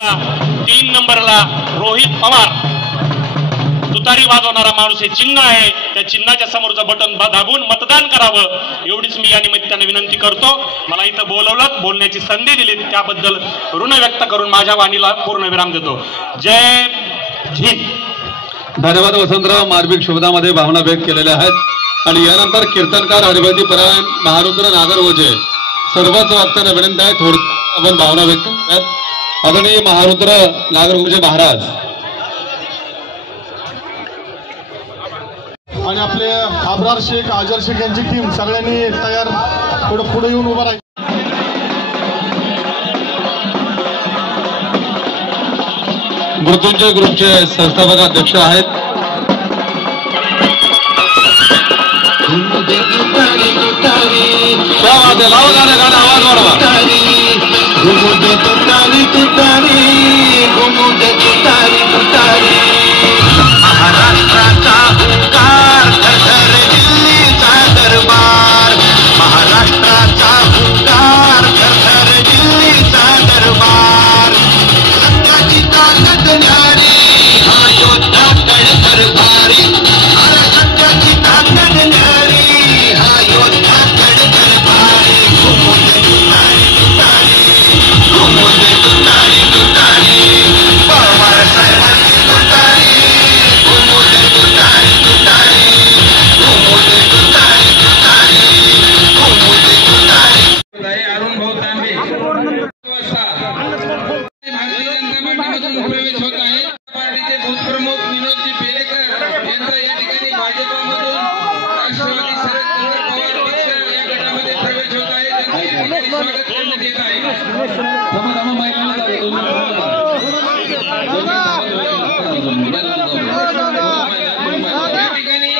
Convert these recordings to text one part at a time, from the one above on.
3 नंबरला रोहित पवार तुतारी वाजवणारा माणूस हे चिन्ह आहे. त्या चिन्हाच्या समोरचं बटन दाबून मतदान करावं एवढीच मी या निमित्ताने विनंती करतो. मला इथं बोलवलं, बोलण्याची संधी दिली, त्याबद्दल ऋण व्यक्त करून माझ्या वाणीला पूर्ण विराम देतो. जय हिंद. धन्यवाद वसंतराव. मार्मिक शब्दामध्ये भावना व्यक्त केलेल्या आहेत आणि यानंतर कीर्तनकार हरिभाई परायण महारुद्र नागरगोजे सर्वच वक्त्यांना विनंती आहे थोडं आपण भावना व्यक्त करूयात. आदरणीय महारुद्र नागरगोजे महाराज आणि आपले आबरार शेख, आजर शेख यांची टीम सगळ्यांनी तयार थोडं पुढे येऊन उभा राहील. मृत्युंजय ग्रुपचे संस्थापक अध्यक्ष आहेत. लावा गाणं, गाणं आवाज वाढवा. महाराष्ट्राचा हुंकार धर दिल्लीचा दरबार, महाराष्ट्राचा हुंकार धर दिल्लीचा दरबार. सत्याची ताकद न्यारी हा योद्धा कणखर भारी, सत्याची ताकद न्यारी हा योद्धा कणखर भारी. घुमून तुतारी तुतारी, घुमून तुतारी तुतारी, पवार साहेबांची तुतारी, घुमून तुतारी तुतारी, घुमून तुतारी तुतारी, घुमून तुतारी. अरुण भाऊ तांबे भारतीय जनता पार्टीमधून प्रवेश होत आहे. पार्टीचे बूथप्रमुख विनोदजी बेलेकर यांचा या ठिकाणी भाजपमधून राष्ट्रवादी शरद पवार पक्ष या गटामध्ये प्रवेश होत आहे. त्यांचे या ठिकाणी स्वागत करण्यात येत आहे. या ठिकाणी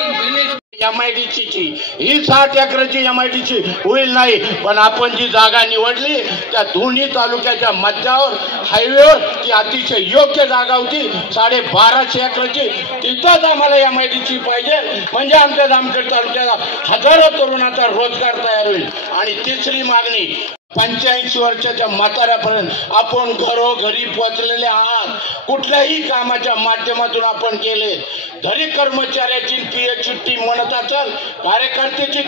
MIDC ही 60 एकराची MIDC होईल नाही, पण आपण जी जागा निवडली त्या दोन्ही तालुक्याच्या मध्यावर हायवेवर ती अतिशय योग्य जागा होती. 1250 एकराची. तिथंच आम्हाला MIDC पाहिजे, म्हणजे आमच्या जामखेड तालुक्याला हजारो तरुणाचा रोजगार तयार होईल. आणि तिसरी मागणी, 85 वर्षाच्या म्हाताऱ्यापर्यंत आपण घरोघरी पोहोचलेले आहात. कुठल्याही कामाच्या माध्यमातून आपण केले. घरी कर्मचाऱ्याची PH टीम म्हणत असाल, कार्यकर्त्याची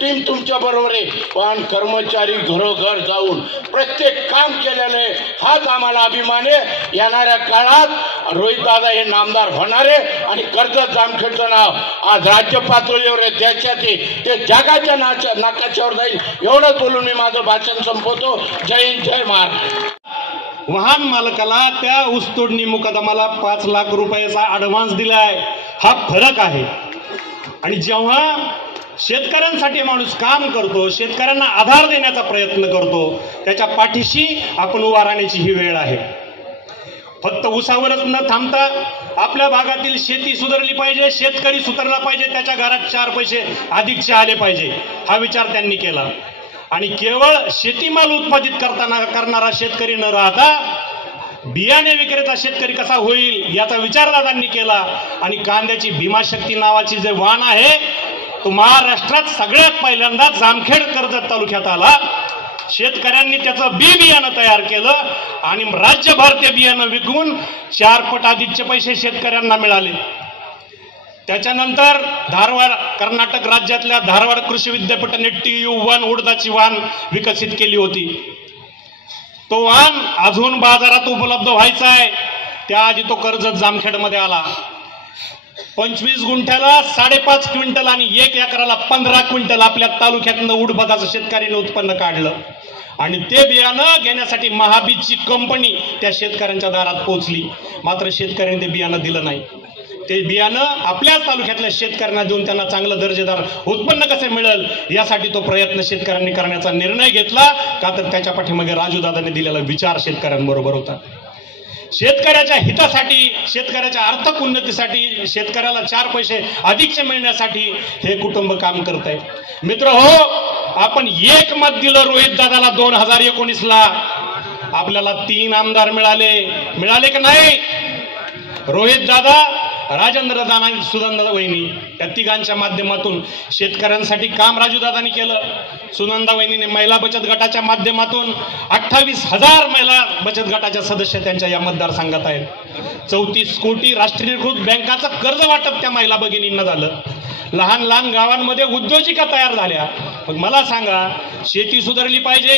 टीम तुमच्या बरोबर आहे, पण कर्मचारी घरोघर जाऊन प्रत्येक काम केलेलं आहे. हाच आम्हाला अभिमान आहे. येणाऱ्या काळात रोहित दादा हे नामदार होणार आहे आणि कर्जत जामखेडचं नाव आज राज्य पातळीवर आहे, देशाचे ते जगाच्या नकाशावर जाईल. एवढं बोलून मी माझं भाषण संपवतो. जय हिंद, जय महाराष्ट्र. वाहन मालकाला त्या ऊसतोडणी मुकदमाला 5 लाख रुपयाचा ऍडव्हान्स दिलाय. हा फरक आहे. आणि जेव्हा शेतकऱ्यांसाठी माणूस काम करतो, शेतकऱ्यांना आधार देण्याचा प्रयत्न करतो, त्याच्या पाठीशी आपण उभा राहण्याची ही वेळ आहे. फक्त ऊसावरच न थांबता आपल्या भागातील शेती सुधारली पाहिजे, शेतकरी सुधारला पाहिजे, त्याच्या घरात 4 पैसे अधिकचे आले पाहिजे, हा विचार त्यांनी केला. आणि केवळ शेतीमाल उत्पादित करणारा शेतकरी न राहता बियाणे विक्रेता शेतकरी कसा होईल याचा विचार दादांनी केला. आणि कांद्याची भीमाशक्ती नावाची जे वाहन आहे तो महाराष्ट्रात सगळ्यात पहिल्यांदा जामखेड कर्जत तालुक्यात आला. शेतकऱ्यांनी त्याचं बियाणं तयार केलं आणि राज्यभर ते बियाणं विकून 4 पट अधिकचे पैसे शेतकऱ्यांना मिळाले. त्याच्यानंतर धारवाड, कर्नाटक राज्यातल्या धारवाड कृषी विद्यापीठाने TU1 उडदाची वाहन विकसित केली होती. तो वाहन अजून बाजारात उपलब्ध व्हायचा आहे. त्याआधी तो कर्जत जामखेडमध्ये आला. 25 गुंठ्याला 5.5 क्विंटल आणि 1 एकराला 15 क्विंटल आपल्या तालुक्यातनं उडबदाचं शेतकऱ्यांनी उत्पन्न काढलं. आणि ते बियाणं घेण्यासाठी महाबीजची कंपनी त्या शेतकऱ्यांच्या दारात पोहोचली. मात्र शेतकऱ्यांनी ते बियाणं दिलं नाही. ते बियाणं आपल्याच तालुक्यातल्या शेतकऱ्यांना देऊन त्यांना चांगलं दर्जेदार उत्पन्न कसं मिळेल यासाठी तो प्रयत्न शेतकऱ्यांनी करण्याचा निर्णय घेतला. का तर त्याच्या पाठीमागे राजूदादांनी दिलेला विचार शेतकऱ्यांबरोबर होता. शेतकऱ्याच्या हितासाठी, शेतकऱ्याच्या आर्थिक उन्नतीसाठी, शेतकऱ्याला 4 पैसे अधिकचे मिळण्यासाठी हे कुटुंब काम करत आहे. मित्र हो, आपण 1 मत दिलं रोहित दादाला 2019ला. आपल्याला 3 आमदार मिळाले का नाही? रोहित दादा राजेंद्र दादा आणि सुनंदा वहिनी या तिघांच्या माध्यमातून शेतकऱ्यांसाठी काम राजूदादांनी केलं. सुनंदा वहिनीने महिला बचत गटाच्या माध्यमातून 28,000 महिला बचत गटाच्या सदस्य त्यांच्या या मतदारसंघात आहेत. 34 कोटी राष्ट्रीयकृत बँकाचं कर्ज वाटप त्या महिला भगिनींना झालं. लहान लहान गावांमध्ये उद्योजिका तयार झाल्या. मग मला सांगा, शेती सुधारली पाहिजे,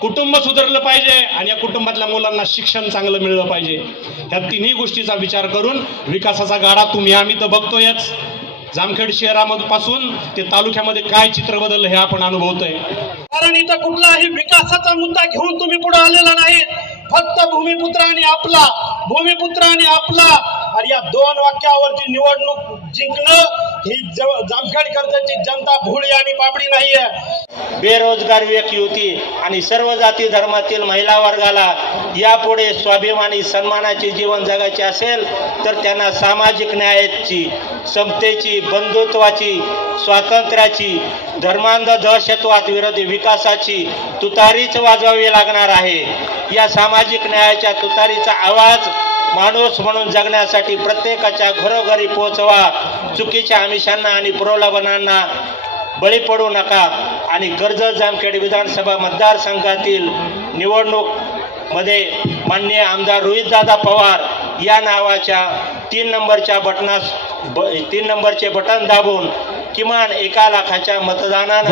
कुटुंब सुधारलं पाहिजे आणि या कुटुंबातल्या मुलांना शिक्षण चांगलं मिळलं पाहिजे. या तिन्ही गोष्टीचा विचार करून विकासाचा गाडा तुम्ही आम्ही तर बघतोयच. जामखेड शहरापासून ते तालुक्यामध्ये काय चित्र बदललं हे आपण अनुभवतोय. कारण इथं कुठलाही विकासाचा मुद्दा घेऊन तुम्ही पुढे आलेला नाही. फक्त भूमिपुत्र आणि आपला, भूमिपुत्र आणि आपला, आणि या 2 वाक्यावरती निवडणूक जिंकणं ही जामखेड कर्जतची जनता भोळी आणि पापडी नाहीये. बेरोजगार व्यक्ती होती आणि सर्व जाती धर्मातील महिला वर्गाला यापुढे स्वाभिमानी सन्मानाचे जीवन जगायचे असेल तर त्यांना सामाजिक न्यायाची, समतेची, बंधुत्वाची, स्वातंत्र्याची, धर्मांध दहशतवाद विरोधी विकासाची तुतारीच वाजवावी लागणार आहे. या सामाजिक न्यायाच्या तुतारीचा आवाज माणूस म्हणून जगण्यासाठी प्रत्येकाच्या घरोघरी पोहोचवा. चुकीच्या आमिषांना आणि प्रलोभनांना बळी पडू नका आणि कर्जत जामखेड विधानसभा मतदारसंघातील निवडणूक मध्ये माननीय आमदार रोहितदादा पवार या नावाच्या 3 नंबरचे बटन दाबून किमान 1 लाखाच्या मतदानानं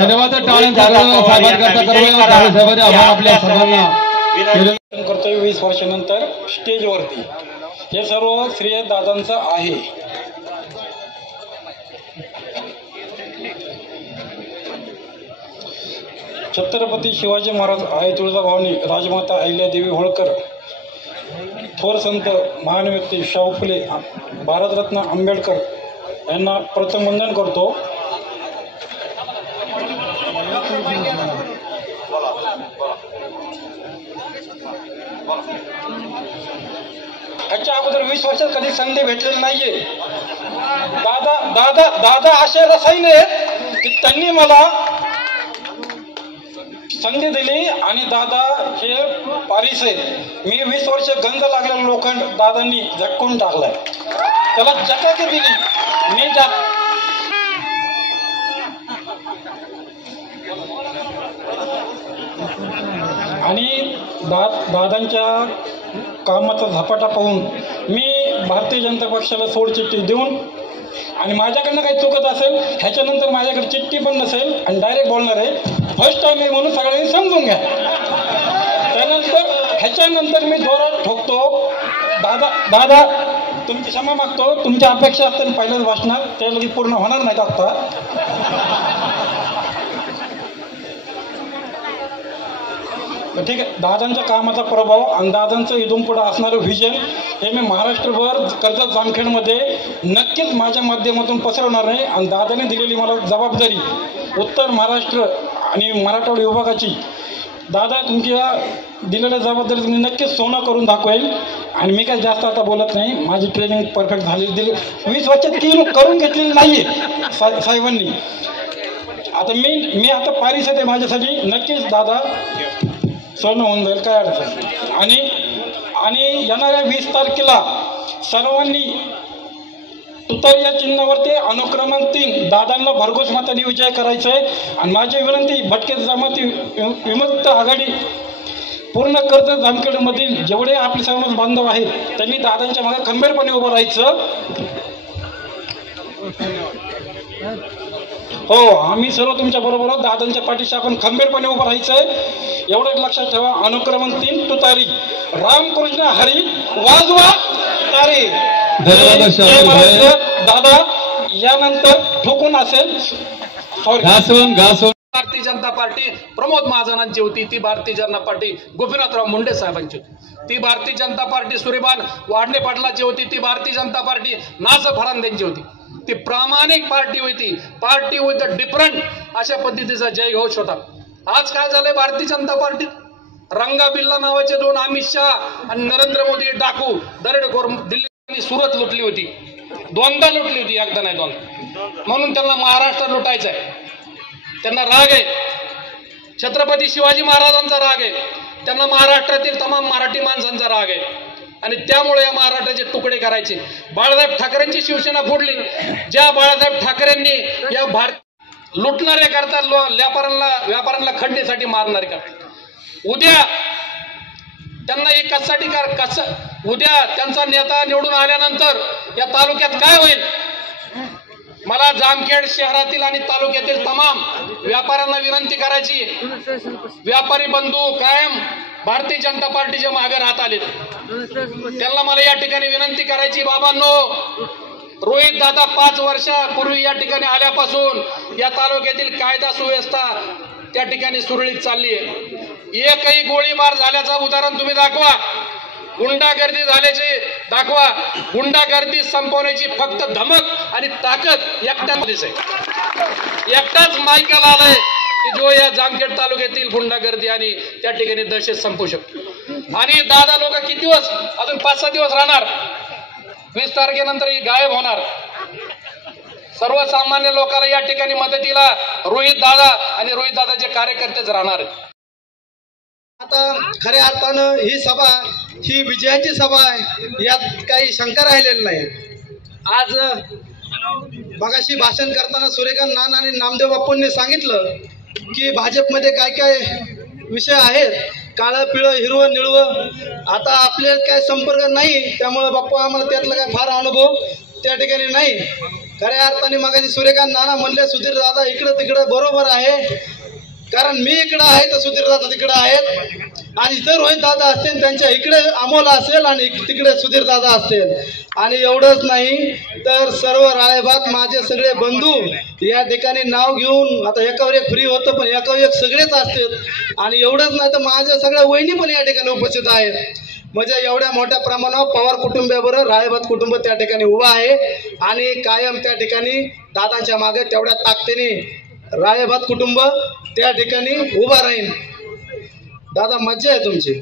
करतोय 20 वर्षानंतर स्टेजवरती. हे सर्व श्रेय दादांचं आहे. छत्रपती शिवाजी महाराज आई तुळजाभवानी राजमाता अहिल्यादेवी होळकर, थोर संत महान व्यक्ती शाहू फुले, भारतरत्न आंबेडकर यांना प्रथम वंदन करतो. याच्या अगोदर 20 वर्षात कधी संधी भेटलेली नाहीये. दादा असे रसायन आहेत की त्यांनी मला संधी दिली आणि दादा हे पारिस आहेत. मी 20 वर्ष गंज लागलेला लोखंड दादांनी झटकून टाकलाय, त्याला चकाकी दिली. मी आणि दादांच्या कामाचा झपाटा पाहून मी भारतीय जनता पक्षाला सोडचिठ्ठी देऊन, आणि माझ्याकडनं काही चुकत असेल ह्याच्यानंतर माझ्याकडे चिठ्ठी पण नसेल आणि डायरेक्ट बोलणार आहे, फर्स्ट टाइम आहे म्हणून सगळ्यांनी समजून घ्या. ह्याच्यानंतर मी जोरात ठोकतो, दादा तुमची क्षमा मागतो. तुमच्या अपेक्षा असताना पहिल्याच भाषणात त्या लगेच पूर्ण होणार नाहीत. आत्ता ठीक आहे. दादांच्या कामाचा प्रभाव आणि दादांचं इथून पुढे असणारं व्हिजन हे मी महाराष्ट्रभर कर्जत जामखेडमध्ये नक्कीच माझ्या माध्यमातून पसरवणार आहे. आणि दादाने दिलेली मला जबाबदारी उत्तर महाराष्ट्र आणि मराठवाडा विभागाची, दादा तुमच्या दिलेल्या जबाबदारी तुम्ही नक्कीच सोनं करून दाखवेल. आणि मी काय जास्त आता बोलत नाही, माझी ट्रेनिंग परफेक्ट झाली. 20 वर्षात ती करून घेतलेली नाही आहे साहेबांनी. आता मी आता पारिस आहे माझ्यासाठी, नक्कीच दादा सोनं होऊन जाईल, काय अडचण. आणि येणाऱ्या 20 तारखेला सर्वांनी तुतारी या चिन्हावरती अनुक्रमांक 3 दादांना भरघोस मताने विजय करायचा आहे. आणि माझी विनंती, भटके जमाती विमुक्त आघाडी पूर्ण कर्जत जामखेडमधील जेवढे आपले समाज बांधव आहेत त्यांनी दादांच्या मागे खंबीरपणे उभं राहायचं. हो, आम्ही सर्व तुमच्या बरोबर दादांच्या पाठीशी आपण खंबीरपणे उभं राहायचंय. एवढंच लक्षात ठेवा. अनुक्रमांक 3 तुतारी, रामकृष्ण हरी वाजवा तारी. दादा यानंतर ठोकून असेल. भारतीय जनता पार्टी प्रमोद महाजनांची होती, ती भारतीय जनता पार्टी गोपीनाथराव मुंडे साहेबांची होती, ती भारतीय जनता पार्टी सूर्यबान वाडणे पाटलाची होती, ती भारतीय जनता पार्टी नाझर फरांदेंची होती. ती प्रामाणिक पार्टी होती. पार्टी विथ द डिफरंट अशा पद्धतीचा जयघोष होता. आज काय झालंय भारतीय जनता पार्टीत? रंगा बिल्ला नावाचे 2 अमित शहा आणि नरेंद्र मोदी डाकू दरोडेखोर दिल्ली सुरत लुटली होती, 2दा लुटली होती, एकदा नाही 2दा. म्हणून त्यांना महाराष्ट्र लुटायचं आहे. त्यांना राग आहे, छत्रपती शिवाजी महाराजांचा राग आहे, त्यांना महाराष्ट्रातील तमाम मराठी माणसांचा राग आहे. आणि त्यामुळे या महाराष्ट्राचे तुकडे करायचे. बाळासाहेब ठाकरेंची शिवसेना फोडली. ज्या बाळासाहेब ठाकरेंनी या लुटणारे करता व्यापाऱ्यांना खंडीसाठी मारणारे करतात. उद्या त्यांना एक कशासाठी उद्या त्यांचा नेता निवडून आल्यानंतर या तालुक्यात काय होईल? मला जामखेड शहरातील आणि तालुक्यातील तमाम व्यापाऱ्यांना विनंती करायची, व्यापारी बंधू कायम भारतीय जनता पार्टीच्या मागे राहत आले, त्यांना मला या ठिकाणी विनंती करायची, बाबांनो, रोहित दादा 5 वर्षापूर्वी या ठिकाणी आल्यापासून या तालुक्यातील कायदा सुव्यवस्था त्या ठिकाणी सुरळीत चालली आहे. एकही गोळीबार झाल्याचं उदाहरण तुम्ही दाखवा, गुंडागर्दी झाल्याचे दाखवा. गुंडागर्दी संपवण्याची फक्त धमक आणि ताकद एकट्यामध्येच आहे. एकटाच मायकाला आलाय की जो या जामखेड तालुक्यातील गुंडागर्दी आणि त्या ठिकाणी दहशत संपवू शकतो. आणि दादा लोक किती दिवस, अजून 5-6 दिवस राहणार, 20 तारखेनंतर ही गायब होणार. सर्वसामान्य लोकांना या ठिकाणी मदतीला रोहित दादा आणि रोहित दादाचे कार्यकर्तेच राहणार. आता खऱ्या अर्थानं ही सभा ही विजयाची सभा आहे, यात काही शंका राहिलेली नाही. आज मगाशी भाषण करताना सूर्यकांत नाना आणि नामदेव बापूंनी सांगितलं की भाजपमध्ये काय काय विषय आहेत, काळं पिळं हिरवं निळवं. आता आपले काय संपर्क नाही, त्यामुळं बाप्पू आम्हाला त्यातला काय फार अनुभव त्या ठिकाणी नाही. खऱ्या अर्थाने मगाशी सूर्यकांत नाना म्हणले सुधीर दादा इकडं तिकडं, बरोबर आहे, कारण मी इकडं आहे तर सुधीर दादा तिकडं आहेत, आणि इथं रोहित दादा असतील त्यांच्या इकडे अमोल असेल आणि तिकडे सुधीर दादा असतील. आणि एवढंच नाही तर सर्व राळेभात माझे सगळे बंधू या ठिकाणी नाव घेऊन, आता एकावर एक फ्री होतं पण एकावर एक सगळेच असतील. आणि एवढंच नाही तर माझ्या सगळ्या वहिनी पण या ठिकाणी उपस्थित आहेत. म्हणजे एवढ्या मोठ्या प्रमाणावर पवार कुटुंबाबरोबर राळेभात कुटुंब त्या ठिकाणी उभं आहे आणि कायम त्या ठिकाणी दादांच्या मागे तेवढ्या ताकदीने राळेभात कुटुंब त्या ठिकाणी उभा राहील. दादा मज्जा आहे तुमची.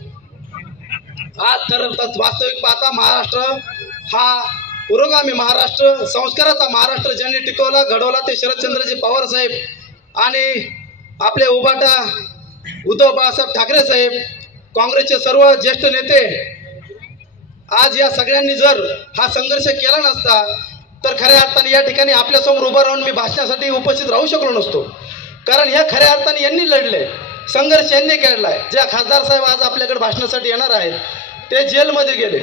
आज तर वास्तविक पाहता महाराष्ट्र हा पुरोगामी महाराष्ट्र, संस्काराचा महाराष्ट्र ज्यांनी टिकवला घडवला ते शरदचंद्रजी पवार साहेब आणि आपले उभाटा उद्धव बाळासाहेब ठाकरे साहेब, काँग्रेसचे सर्व ज्येष्ठ नेते. आज या सगळ्यांनी जर हा संघर्ष केला नसता तर खऱ्या अर्थाने या ठिकाणी आपल्यासमोर उभं राहून मी भाषणासाठी उपस्थित राहू शकलो नसतो. कारण ह्या खऱ्या अर्थाने यांनी लढले, संघर्ष यांनी केलाय. ज्या खासदार साहेब आज आपल्याकडे भाषणासाठी येणार आहेत ते जेलमध्ये गेले,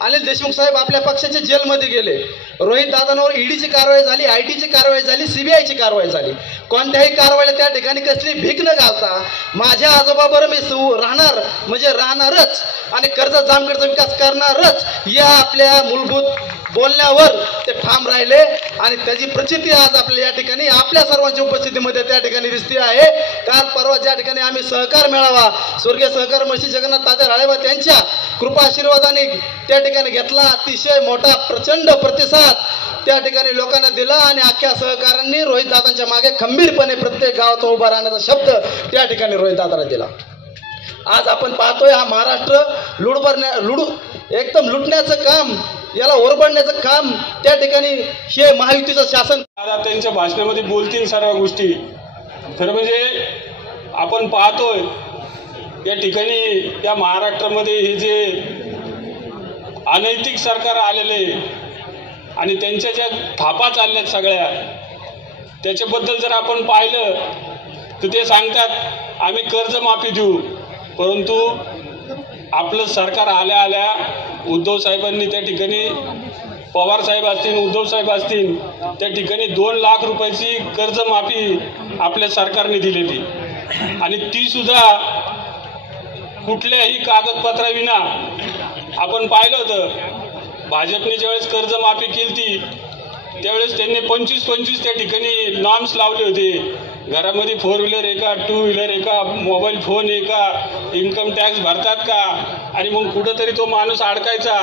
अनिल देशमुख साहेब आपल्या पक्षाचे जेलमध्ये गेले, रोहित दादांवर ईडीची कारवाई झाली, आयटीची कारवाई झाली, सीबीआयची कारवाई झाली. कोणत्याही कारवाईला त्या ठिकाणी कसली भीक न घालता माझ्या आजोबाबरोबर मी राहणार म्हणजे राहणारच आणि कर्जत जामखेडचा विकास करणारच या आपल्या मूलभूत बोलण्यावर ते ठाम राहिले. आणि त्याची प्रचिती आज आपल्या या ठिकाणी आपल्या सर्वांच्या उपस्थितीमध्ये त्या ठिकाणी दिसते आहे. काल परवा ज्या ठिकाणी आम्ही सहकार मेळावा स्वर्गीय सहकार मंत्री जगन्नाथ तात्या राळेभात यांच्या कृपा आशीर्वादाने त्या ठिकाणी घेतला, अतिशय मोठा प्रचंड प्रतिसाद त्या ठिकाणी लोकांना दिला आणि अख्ख्या सहकाऱ्यांनी रोहित दादांच्या मागे खंबीरपणे प्रत्येक गावात उभा राहण्याचा शब्द त्या ठिकाणी रोहित दादाला दिला. आज आपण पाहतोय हा महाराष्ट्र एकदम लुटण्याचं काम, याला ओरबडण्याचं काम त्या ठिकाणी हे महायुतीचं शासन. दादा त्यांच्या भाषणामध्ये बोलतील सर्व गोष्टी. खरं म्हणजे आपण पाहतोय या ठिकाणी या महाराष्ट्रामध्ये हे जे अनैतिक सरकार आलेले आणि त्यांच्या ज्या थापा चालल्यात सगळ्या, त्याच्याबद्दल जर आपण पाहिलं तर ते सांगतात आम्ही कर्जमाफी देऊ, परंतु आपलं सरकार आल्या आल्या उद्धव साहेबांनी त्या ठिकाणी, पवार साहेब असतील उद्धव साहेब असतील, त्या ठिकाणी 2 लाख रुपयाची कर्जमाफी आपल्या सरकारने दिलेली आणि ती सुद्धा कुठल्याही कागदपत्राविना. आपण पाहिलं होतं भाजपने ज्यावेळेस कर्जमाफी केली त्यावेळेस त्यांनी 25 त्या ठिकाणी नॉर्म्स लावले होते. घरामध्ये 4 व्हीलर आहे का, 2 व्हीलर आहे का, मोबाईल फोन आहे का, इन्कम टॅक्स भरतात का, आणि मग कुठंतरी तो माणूस अडकायचा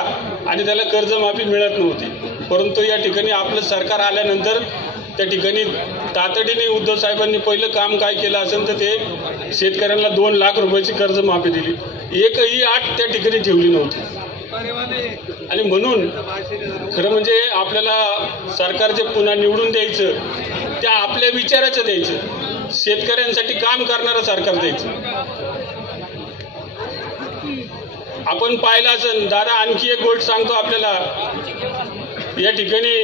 आणि त्याला कर्जमाफी मिळत नव्हती. परंतु या ठिकाणी आपलं सरकार आल्यानंतर त्या ठिकाणी तातडीने उद्धव साहेबांनी पहिलं काम काय केलं असेल तर ते शेतकऱ्यांना 2 लाख रुपयाची कर्जमाफी दिली. एकही अट त्या ठिकाणी ठेवली नव्हती. आणि म्हणून खरं म्हणजे आपल्याला सरकार जे पुन्हा निवडून द्यायचं त्या आपल्या विचाराचं द्यायचं, शेतकऱ्यांसाठी काम करणारं सरकार द्यायचं. आपण पाहिलं असेल दादा, आणखी एक गोष्ट सांगतो आपल्याला. या ठिकाणी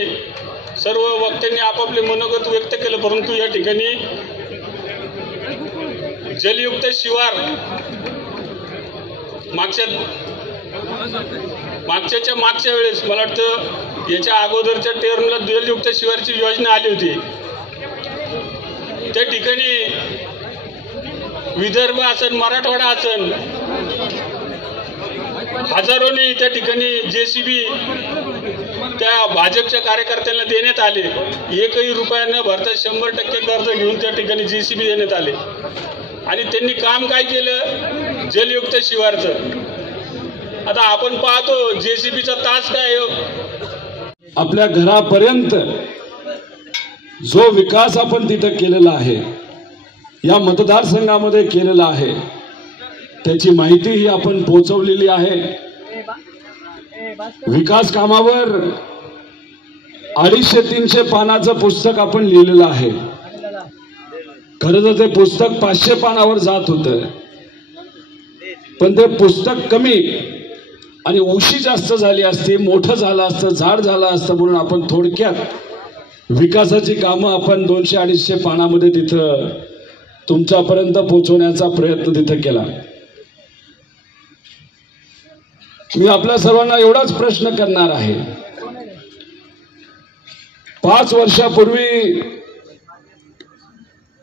सर्व वक्त्यांनी आपापले मनोगत व्यक्त केलं, परंतु या ठिकाणी जलयुक्त शिवार मागच्या वेळेस मला वाटतं याच्या अगोदरच्या टर्मला जलयुक्त शिवारची योजना आली होती. त्या ठिकाणी विदर्भ असन, मराठवाडा असन, हजारोनी त्या ठिकाणी JCB त्या भाजपच्या कार्यकर्त्यांना देण्यात आले. एकही रुपया न भरता 100% कर्ज घेऊन त्या ठिकाणी JCB देण्यात आले. आणि त्यांनी काम काय केलं? जलयुक्त शिवारचं. आता आपण पाहतो JCBचा तास काय. आपल्या घरापर्यंत जो विकास आपण तिथं केलेला आहे, या मतदारसंघामध्ये केलेला आहे, त्याची माहिती ही आपण पोहोचवलेली आहे. विकास कामावर 250-300 पानाचं पुस्तक आपण लिहिलेलं आहे. खरं तर ते पुस्तक 500 पानावर जात होतं, पण ते पुस्तक कमी आणि उशी जास्त झाली असती, मोठं झालं असतं, झाड झालं असतं, म्हणून आपण थोडक्यात विकासाची कामं आपण 200-250 पानामध्ये तिथं तुमच्यापर्यंत पोहोचवण्याचा प्रयत्न तिथं केला. मी आपल्या सर्वांना एवढाच प्रश्न करणार आहे. 5 वर्षापूर्वी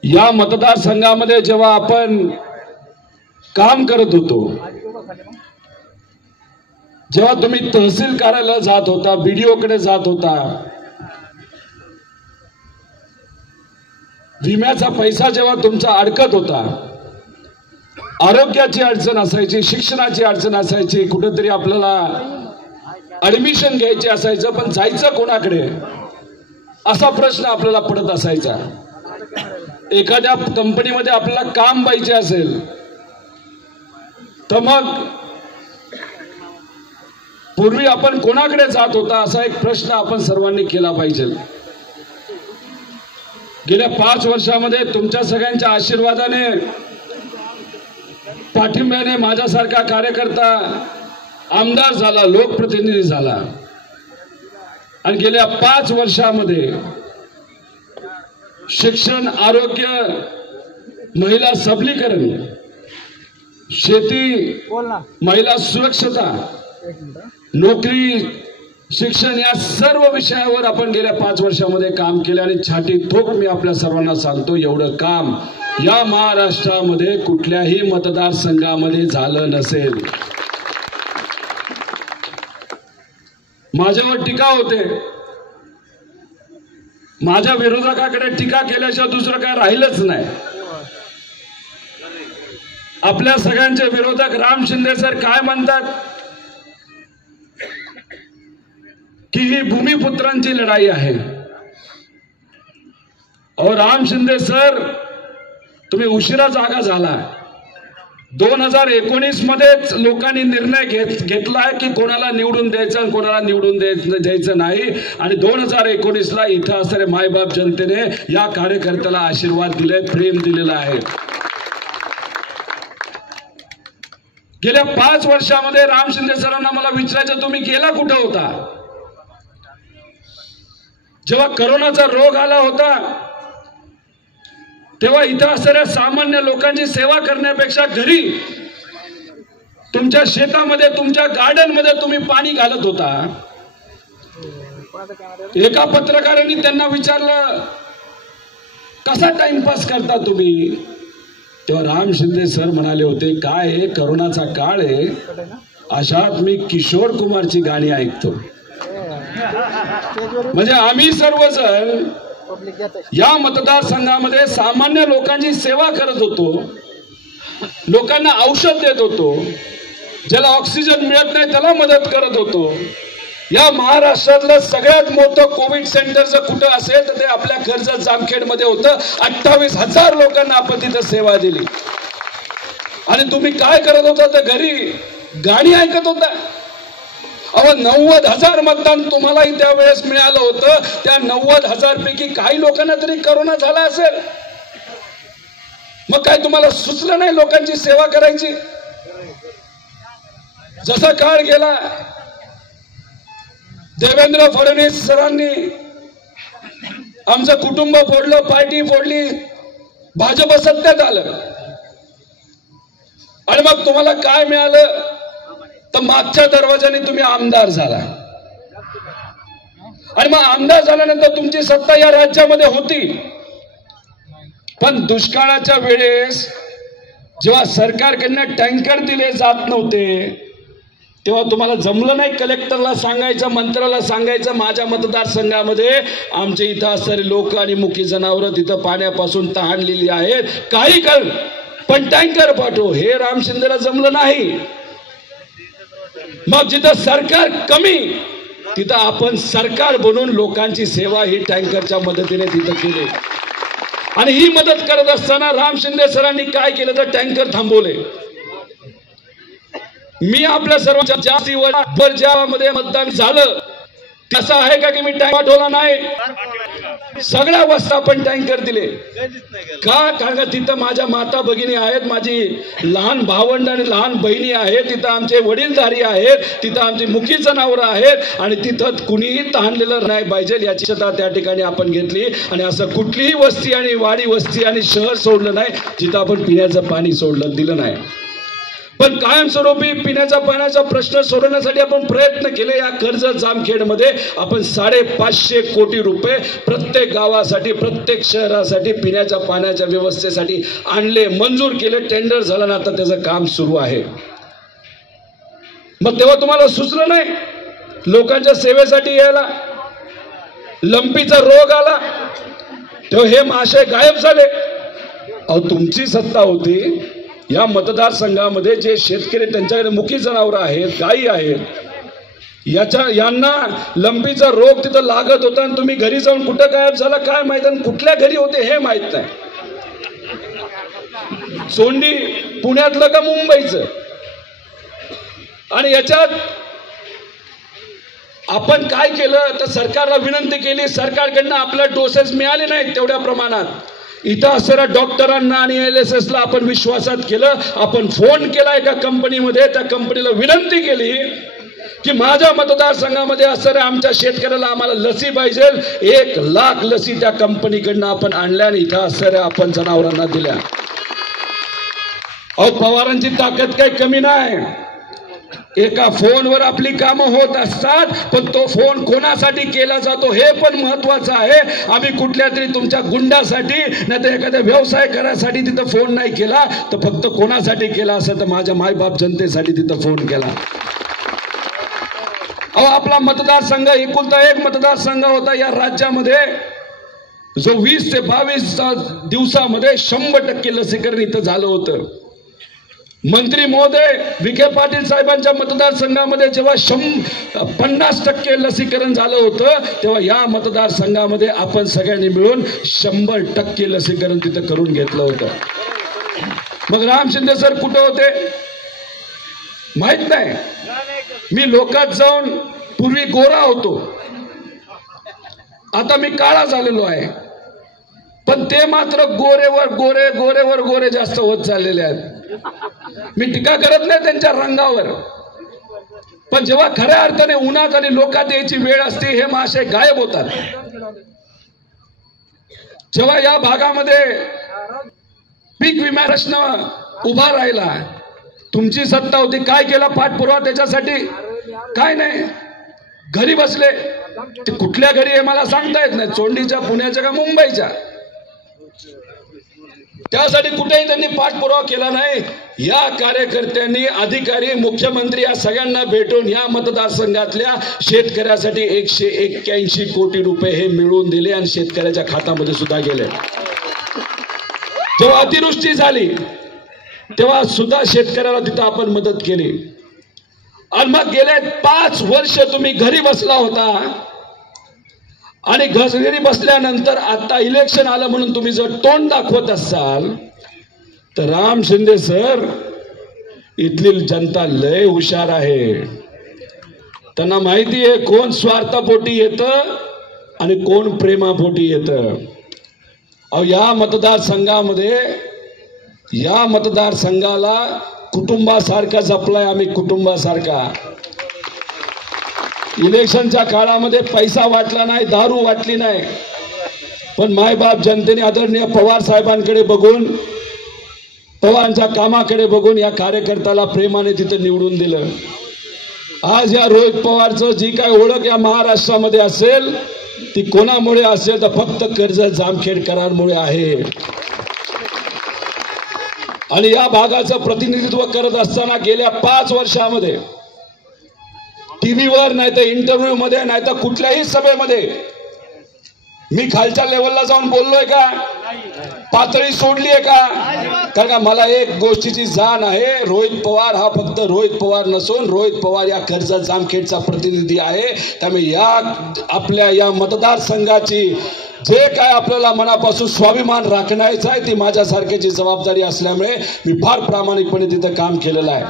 या मतदारसंघामध्ये जेव्हा आपण काम करत होतो, जेव्हा तुम्ही तहसील कार्यालयात जात होता, BDO कडे जात होता, विम्याचा पैसा जेव्हा तुमचा अडकत होता, आरोग्याची अडचण असायची, शिक्षणाची अडचण असायची, कुठेतरी आपल्याला ऍडमिशन घ्यायचे असायचं, पण जायचं कोणाकडे असा प्रश्न आपल्याला पडत असायचा. एखाद्या कंपनीमध्ये आपल्याला काम पाहिजे असेल तर मग पूर्वी आपण कोणाकडे जात होता असा एक प्रश्न आपण सर्वांनी केला पाहिजे. गेल्या 5 वर्षामध्ये तुमच्या सगळ्यांच्या आशीर्वादाने, पाठिंब्याने माझ्यासारखा कार्यकर्ता आमदार झाला, लोकप्रतिनिधी झाला. आणि गेल्या 5 वर्षामध्ये शिक्षण, आरोग्य, महिला सबलीकरण, शेती, महिला सुरक्षता, नोकरी, शिक्षण या सर्व विषयावर आपण गेल्या 5 वर्षामध्ये काम केले. आणि छाती ठोक मी आपल्या सर्वांना सांगतो, एवढं काम या महाराष्ट्रामध्ये कुठल्याही मतदारसंघामध्ये झालं नसेल. माझ्यावर टीका होते, माझ्या विरोधकाकडे टीका केल्याशिवाय दुसरं काय राहिलंच नाही. आपल्या सगळ्यांचे विरोधक राम शिंदे सर काय म्हणतात की ही भूमिपुत्रांची लढाई आहे. और राम शिंदे सर, तुम्ही उशिरा जागा झाला. 2019 मध्येच लोकांनी निर्णय घेतलाय की कोणाला निवडून द्यायचं आणि कोणाला निवडून द्यायचं नाही. आणि 2019ला इथं असणारे मायबाप जनतेने या कार्यकर्त्याला आशीर्वाद दिले, प्रेम दिलेला आहे. गेल्या 5 वर्षामध्ये राम शिंदे सरांना मला विचारायचं, तुम्ही गेला कुठं होता? जेव्हा करोनाचा रोग आला होता तेव्हा इथं असणाऱ्या सामान्य लोकांची सेवा करण्यापेक्षा घरी तुमच्या शेतामध्ये, तुमच्या गार्डन मध्ये तुम्ही पाणी घालत होता. एका पत्रकारांनी त्यांना विचारलं, कसा टाइमपास करता तुम्ही? तेव्हा राम शिंदे सर म्हणाले होते, काय आहे, करोनाचा काळ आहे, अशात मी किशोर कुमारची गाणी ऐकतो. म्हणजे आम्ही सर्वजण या मतदारसंघामध्ये सामान्य लोकांची सेवा करत होतो, लोकांना औषध देत होतो, ज्याला ऑक्सिजन मिळत नाही त्याला मदत करत होतो. या महाराष्ट्रातलं सगळ्यात मोठं कोविड सेंटर जर कुठं असेल तर ते आपल्या कर्जत जामखेडमध्ये होतं. 28,000 लोकांना आपण तिथं सेवा दिली. आणि तुम्ही काय करत होता तर घरी गाणी ऐकत होता. अहो 90,000 मतदान तुम्हालाही त्यावेळेस मिळालं होतं. त्या 90,000 पैकी काही लोकांना तरी करोना झाला असेल. मग काय तुम्हाला सुचलं नाही लोकांची सेवा करायची? जसा काळ गेला, देवेंद्र फडणवीस सरांनी आमचं कुटुंब फोडलं, पार्टी फोडली, भाजप सत्तेत आलं आणि मग तुम्हाला काय मिळालं तर मागच्या दरवाजाने तुम्ही आमदार झाला आणि मग आमदार झाल्यानंतर तुमची सत्ता या राज्यामध्ये होती, पण दुष्काळाच्या वेळेस जेव्हा सरकारकडनं टँकर दिले जात नव्हते तेव्हा तुम्हाला जमलं नाही कलेक्टरला सांगायचं, मंत्र्याला सांगायचं माझ्या मतदारसंघामध्ये आमच्या इथं असणारे लोक आणि मुकी जनावरं तिथं पाण्यापासून तहानलेली आहेत, काही कर पण टँकर पाठव. हे राम शिंदेला जमलं नाही. मग जिथं सरकार कमी तिथं आपण सरकार बनून लोकांची सेवा ही टँकरच्या मदतीने तिथं केली आणि ही मदत करत असताना राम शिंदे सरांनी काय केलं तर टँकर थांबवले. मी आपल्या सर्व जास्तीवर ज्यामध्ये मतदान झालं असं आहे का की मी टँकर पाठवला नाही? सगळ्या वाजता आपण टँकर दिले का? कारण का तिथं माझ्या माता भगिनी आहेत, माझी लहान भावंड आणि लहान बहिणी आहेत, तिथं आमचे वडीलधारी आहेत, तिथं आमची मुकी जनावरं आहेत आणि तिथं कुणीही तहानलेलं नाही पाहिजे याची क्षमता त्या ठिकाणी आपण घेतली आणि असं कुठलीही वस्ती आणि वाडी वस्ती आणि शहर सोडलं नाही जिथं आपण पिण्याचं पाणी सोडलं दिलं नाही. पण कायमस्वरूपी पिण्याचा पाण्याचा प्रश्न सोडवण्यासाठी आपण प्रयत्न केले. या कर्जत जामखेडमध्ये आपण 550 कोटी रुपये प्रत्येक गावासाठी प्रत्येक शहरासाठी पिण्याच्या पाण्याच्या व्यवस्थेसाठी आणले, मंजूर केले, टेंडर झालं ना आता त्याचं काम सुरू आहे. मग तेव्हा तुम्हाला सुचलं नाही लोकांच्या सेवेसाठी यायला? लंपीचा रोग आला तेव्हा हे मासे गायब झाले. अहो तुमची सत्ता होती. या मतदारसंघामध्ये जे शेतकरी त्यांच्याकडे मुकी जनावरं आहेत, गायी आहेत, यांना लंपीचा रोग तिथं लागत होता आणि तुम्ही घरी जाऊन कुठं गायब झाला काय माहित आणि कुठल्या घरी होते हे माहित नाही. सोंडी पुण्यातलं का मुंबईचं? आणि याच्यात आपण काय केलं तर सरकारला विनंती केली, सरकारकडनं आपल्याला डोसेस मिळाले नाहीत तेवढ्या प्रमाणात. इथं असणाऱ्या डॉक्टरांना आणि LSSला आपण विश्वासात केलं. आपण फोन केला एका कंपनीमध्ये, त्या कंपनीला विनंती केली की माझ्या मतदारसंघामध्ये असणाऱ्या आमच्या शेतकऱ्याला आम्हाला लसी पाहिजे. 1 लाख लसी त्या कंपनीकडनं आपण आणल्या आणि इथं असणाऱ्या आपण जनावरांना दिल्या. अहो पवारांची ताकद काही कमी नाही. एका फोनवर आपली कामं होत असतात, पण तो फोन कोणासाठी केला जातो हे पण महत्वाचं आहे. आम्ही कुठल्या तरी तुमच्या गुंडासाठी नाही तर एखाद्या व्यवसाय करायसाठी तिथं फोन नाही केला, तर फक्त कोणासाठी केला असं तर माझ्या मायबाप जनतेसाठी तिथं फोन केला. अहो आपला मतदारसंघ एकुलता एक मतदारसंघ होता या राज्यामध्ये जो 20 ते 22 दिवसामध्ये 100% लसीकरण इथं झालं होतं. मंत्री महोदय विखे पाटील साहेबांच्या मतदारसंघामध्ये जेव्हा 50% लसीकरण झालं होतं तेव्हा या मतदारसंघामध्ये आपण सगळ्यांनी मिळून 100% लसीकरण तिथं करून घेतलं होतं. मग राम शिंदे सर कुठं होते माहित नाही. मी लोकात जाऊन पूर्वी गोरा होतो, आता मी काळा झालेलो आहे, पण ते मात्र गोरेवर गोरे जास्त होत चाललेले आहेत. मी टीका करत नाही त्यांच्या रंगावर, पण जेव्हा खऱ्या अर्थाने उन्हात आणि लोकात यायची वेळ असते हे मासे गायब होतात. जेव्हा या भागामध्ये पीक विमा प्रश्न उभा राहिला, तुमची सत्ता होती, काय केला पाठपुरावा त्याच्यासाठी? काय नाही. घरी बसले. ते कुठल्या घरी आहे मला सांगता येत नाही, चोंडीच्या, पुण्याच्या का मुंबईच्या. त्यासाठी कुठेही त्यांनी पाठपुरावा केला नाही. या कार्यकर्त्यांनी, अधिकारी, मुख्यमंत्री या सगळ्यांना भेटून या मतदारसंघातल्या शेतकऱ्यासाठी 181 कोटी रुपये हे मिळवून दिले आणि शेतकऱ्याच्या खात्यामध्ये सुद्धा गेले. जेव्हा अतिवृष्टी झाली तेव्हा सुद्धा शेतकऱ्याला तिथं आपण मदत केली. आणि मग गेले 5 वर्ष तुम्ही घरी बसला होता आणि घरी बसल्यानंतर आता इलेक्शन आलं म्हणून तुम्ही जर तोंड दाखवत असाल तर राम शिंदे सर इथली जनता लय हुशार आहे. त्यांना माहिती आहे कोण स्वार्थापोटी येतं आणि कोण प्रेमापोटी येतं. अहो या मतदारसंघाला कुटुंबासारखा जपलाय आम्ही, कुटुंबासारखा. इलेक्शनच्या काळामध्ये पैसा वाटला नाही, दारू वाटली नाही, पण मायबाप जनतेने आदरणीय पवार साहेबांकडे बघून, पवारांच्या कामाकडे बघून या कार्यकर्त्याला प्रेमाने तिथे निवडून दिलं. आज या रोहित पवारचं जी काय ओळख या महाराष्ट्रामध्ये असेल ती कोणामुळे असेल तर फक्त कर्जत जामखेडकरांमुळे आहे. आणि या भागाचं प्रतिनिधित्व करत असताना गेल्या 5 वर्षामध्ये टीव्हीवर नाही तर इंटरव्ह्यू मध्ये नाही तर कुठल्याही सभेमध्ये मी खालच्या लेवलला जाऊन बोललोय का? पातळी सोडली आहे का? कारण का मला एक गोष्टीची जाण आहे, रोहित पवार हा फक्त रोहित पवार नसून रोहित पवार या कर्जत जामखेडचा प्रतिनिधी आहे. त्यामुळे या आपल्या या मतदारसंघाची जे काय आपल्याला मनापासून स्वाभिमान राखण्याचा आहे ती माझ्यासारख्याची जबाबदारी असल्यामुळे मी फार प्रामाणिकपणे तिथं काम केलेलं आहे.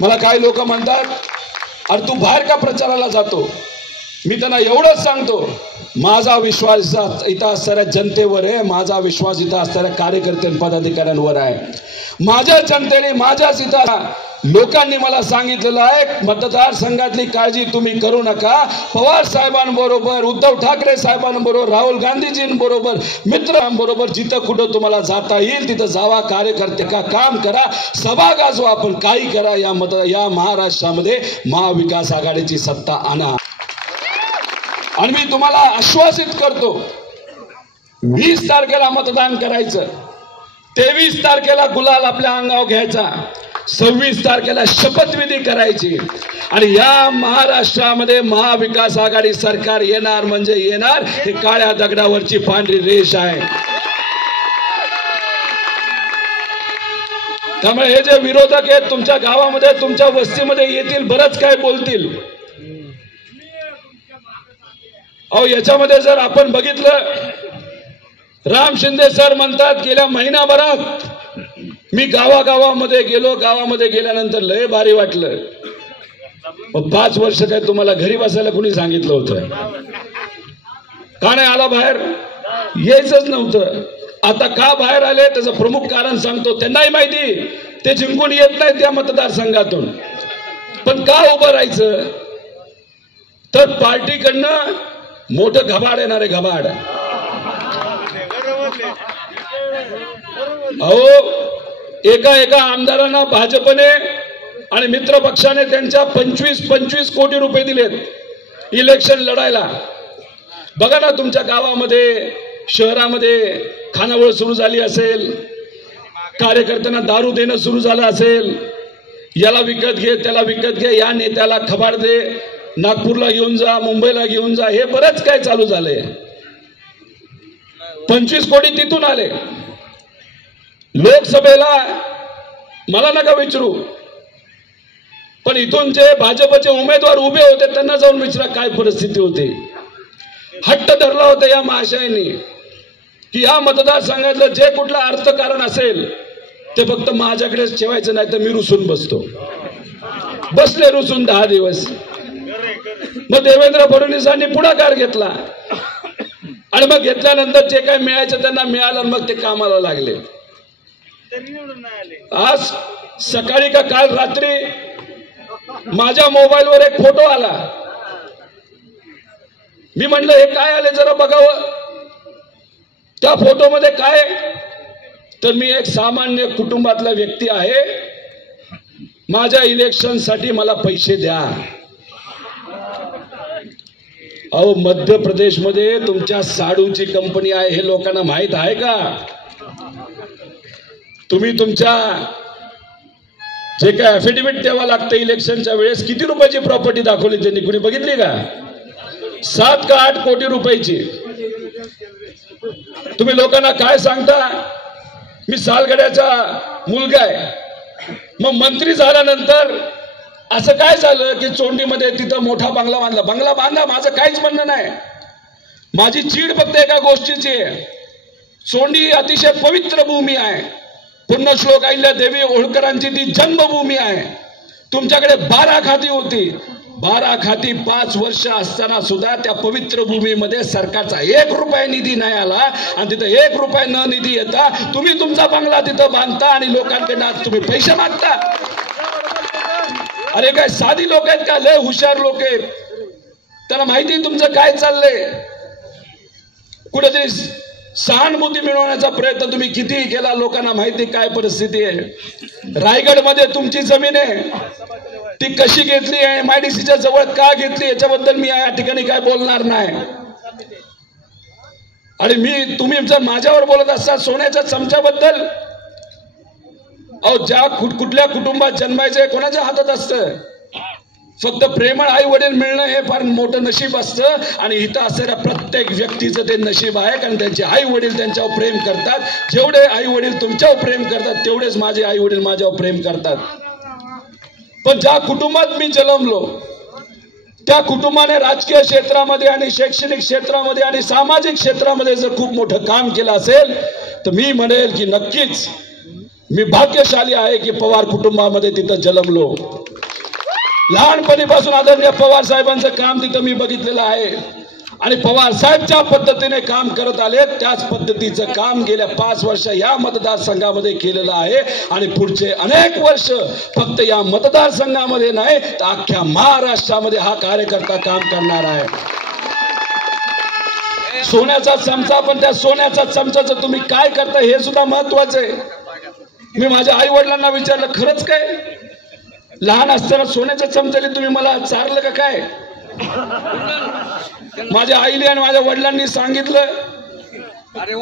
मला काही लोक म्हणतात, अरे तू बाहेर का प्रचाराला जातो? मी त्यांना एवढंच सांगतो, माझा विश्वास इथं असणाऱ्या जनतेवर आहे, माझा विश्वास इथं असणाऱ्या कार्यकर्ते पदाधिकाऱ्यांवर आहे. माझ्या जनतेने, माझ्याच इथं लोकांनी मला सांगितलेलं आहे, मतदारसंघातली काळजी तुम्ही करू नका. पवार साहेबांबरोबर, उद्धव ठाकरे साहेबांबरोबर, राहुल गांधीजींबरोबर, मित्रांबरोबर जिथं कुठं तुम्हाला जाता येईल तिथं जावा, कार्यकर्ते का काम करा, सभा गाजवा, आपण काही करा, या महाराष्ट्रामध्ये महाविकास आघाडीची सत्ता आणा. आणि मी तुम्हाला आश्वासित करतो, 20 तारखेला मतदान करायचं, 23 तारखेला गुलाल आपल्या अंगावर घ्यायचा, 26 तारखेला शपथविधी करायची आणि या महाराष्ट्रामध्ये महाविकास आघाडी सरकार येणार म्हणजे येणार. हे काळ्या दगडावरची पांढरी रेष आहे. त्यामुळे हे जे विरोधक आहेत तुमच्या गावामध्ये, तुमच्या वस्तीमध्ये येतील, बरंच काय बोलतील. अहो, याच्यामध्ये जर आपण बघितलं, राम शिंदे सर म्हणतात गेल्या महिनाभरात मी गावागावामध्ये गेलो, गावामध्ये गेल्यानंतर लय भारी वाटलं. 5 वर्ष काय तुम्हाला घरी बसायला कुणी सांगितलं होतं? का नाही आला बाहेर? यायचंच नव्हतं. आता का बाहेर आले त्याचं प्रमुख कारण सांगतो. त्यांनाही माहिती ते जिंकून येत नाहीत त्या मतदारसंघातून, पण का उभं राहायचं? तर पार्टीकडनं मोठं घबाड येणार आहे, घबाड. अहो, एका आमदारांना भाजपने आणि मित्र पक्षाने त्यांच्या 25 कोटी रुपये दिलेत इलेक्शन लढायला. बघा ना, तुमच्या गावामध्ये, शहरामध्ये खानावळ सुरू झाली असेल, कार्यकर्त्यांना दारू देणं सुरू झालं असेल, याला विकत घे, त्याला विकत घे, या नेत्याला खबाड दे, नागपूरला घेऊन जा, मुंबईला घेऊन जा, हे बरंच काय चालू झालंय. 25 कोटी तिथून आले. लोकसभेला मला नका विचारू, पण इथून जे भाजपचे उमेदवार उभे होते त्यांना जाऊन विचारा काय परिस्थिती होती. हट्ट धरला होता या महाशयांनी की या मतदारसंघातलं जे कुठलं अर्थकारण असेल ते फक्त माझ्याकडेच ठेवायचं, नाही तर मी रुसून बसतो. बसले रुसून 10 दिवस. मग देवेंद्र फडणवीसांनी पुढाकार घेतला आणि मग घेतल्यानंतर जे काही मिळायचं त्यांना मिळालं, मग ते कामाला लागले. आज सकाळी का काल रात्री माझ्या मोबाईलवर एक फोटो आला. मी म्हणलं हे काय आले जरा बघावं. त्या फोटोमध्ये काय, तर मी एक सामान्य कुटुंबातला व्यक्ती आहे, माझ्या इलेक्शनसाठी मला पैसे द्या. अहो, मध्य प्रदेशमध्ये तुमच्या साडूची कंपनी आहे हे लोकांना माहित आहे का? तुम्ही तुमच्या जे काय अफिडेव्हिट द्यावं लागतं इलेक्शनच्या वेळेस, किती रुपयाची प्रॉपर्टी दाखवली त्यांनी, कुणी बघितली का? 7 का 8 कोटी रुपयाची. तुम्ही लोकांना काय सांगता, मी सालगड्याचा मुलगा आहे. मग मंत्री झाल्यानंतर असं काय झालं की चोंडीमध्ये तिथं मोठा बंगला बांधला. बंगला बांधा, माझं काहीच म्हणणं नाही. माझी चीड फक्त एका गोष्टीची आहे, चोंडी अतिशय पवित्र भूमी आहे. पुण्यश्लोक अहिल्यादेवी होळकरांची ती जन्मभूमी आहे. तुमच्याकडे 12 खाती होती, 12 खाती 5 वर्ष असताना सुद्धा त्या पवित्र भूमीमध्ये सरकारचा 1 रुपया निधी नाही आला आणि तिथं 1 रुपया न निधी येता तुम्ही तुमचा बंगला तिथं बांधता आणि लोकांकडनं तुम्ही पैसे मागता. अरे काय साधी लोक आहेत का? लय हुशार लोक आहेत, त्यांना माहिती तुमचं काय चाललंय. कुठेतरी सहानुभूती मिळवण्याचा प्रयत्न तुम्ही कितीही केला, लोकांना माहिती काय परिस्थिती आहे. रायगडमध्ये तुमची जमीन आहे, ती कशी घेतली आहे, MIDCच्या जवळ का घेतली याच्याबद्दल मी या ठिकाणी काय बोलणार नाही. आणि तुम्ही जर माझ्यावर बोलत असाल सोन्याच्या चमच्याबद्दल, ज्या कुठल्या कुटुंबात जन्मायचं कोणाच्या हातात असतं. फक्त प्रेमळ आई वडील मिळणं हे फार मोठं नशीब असतं आणि इथं असणाऱ्या प्रत्येक व्यक्तीचं ते नशीब आहे. कारण त्यांचे आई वडील त्यांच्यावर प्रेम करतात. जेवढे आई वडील तुमच्यावर प्रेम करतात तेवढेच माझे आई वडील माझ्यावर प्रेम करतात. पण ज्या कुटुंबात मी जन्मलो त्या कुटुंबाने राजकीय क्षेत्रामध्ये आणि शैक्षणिक क्षेत्रामध्ये आणि सामाजिक क्षेत्रामध्ये जर खूप मोठं काम केलं असेल तर मी म्हणेल की नक्कीच मी भाग्यशाली आहे की पवार कुटुंबामध्ये तिथं जन्मलो. लहानपणीपासून आदरणीय पवार साहेबांचं काम तिथं मी बघितलेलं आहे आणि पवार साहेब ज्या पद्धतीने काम करत आले त्याच पद्धतीचं काम गेल्या 5 वर्ष या मतदारसंघामध्ये केलेलं आहे आणि पुढचे अनेक वर्ष फक्त या मतदारसंघामध्ये नाही तर अख्ख्या महाराष्ट्रामध्ये हा कार्यकर्ता काम करणार आहे. सोन्याचा चमचा, पण त्या सोन्याचा चमचाचं तुम्ही काय करता हे सुद्धा महत्वाचं आहे. मी माझ्या आई वडिलांना विचारलं, खरंच काय लहान असताना सोन्याच्या चमच्याने तुम्ही मला चारलं का काय? माझ्या आईने आणि माझ्या वडिलांनी सांगितलं,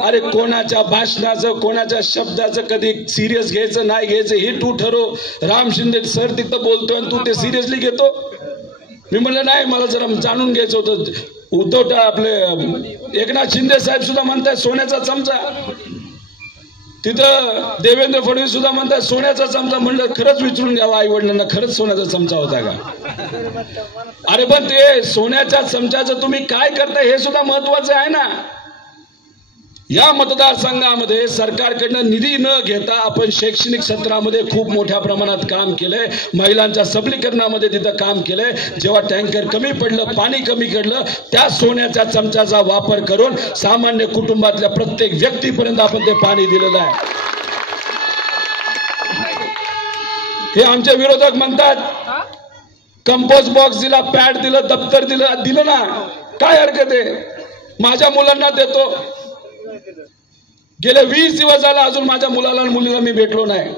अरे कोणाच्या भाषणाचं कोणाच्या शब्दाचं कधी सिरियस घ्यायचं नाही घ्यायचं हे तू ठरव. राम शिंदे सर तिथं बोलतोय आणि तू ते सिरियसली घेतो. मी म्हणलं नाही, मला जरा जाणून घ्यायचं होतं. उद्धव आपले एकनाथ शिंदे साहेब सुद्धा म्हणताय सोन्याचा चमचा, तिथं देवेंद्र फडणवीस सुद्धा म्हणतात सोन्याचा चमचा. म्हणलं खरंच विचारून घ्यावा आई वडिलांना, खरंच सोन्याचा चमचा होता का? अरे पण ते सोन्याच्या चमच्याचं तुम्ही काय करता हे सुद्धा महत्वाचं आहे ना. या मतदारसंघामध्ये सरकारकडनं निधी न घेता आपण शैक्षणिक क्षेत्रामध्ये खूप मोठ्या प्रमाणात काम केलंय. महिलांच्या सबलीकरणामध्ये तिथं काम केलंय. जेव्हा टँकर कमी पडलं, पाणी कमी पडलं, त्या सोन्याच्या चमच्याचा वापर करून सामान्य कुटुंबातल्या प्रत्येक व्यक्तीपर्यंत आपण ते पाणी दिलेलं आहे. हे आमचे विरोधक म्हणतात कंपोस्ट बॉक्स दिला, पॅड दिलं, दप्तर दिलं ना, काय हरकत आहे? माझ्या मुलांना देतो. गेले 20 दिवस झाला अजून माझ्या मुलाला आणि मुलीला मी भेटलो नाही.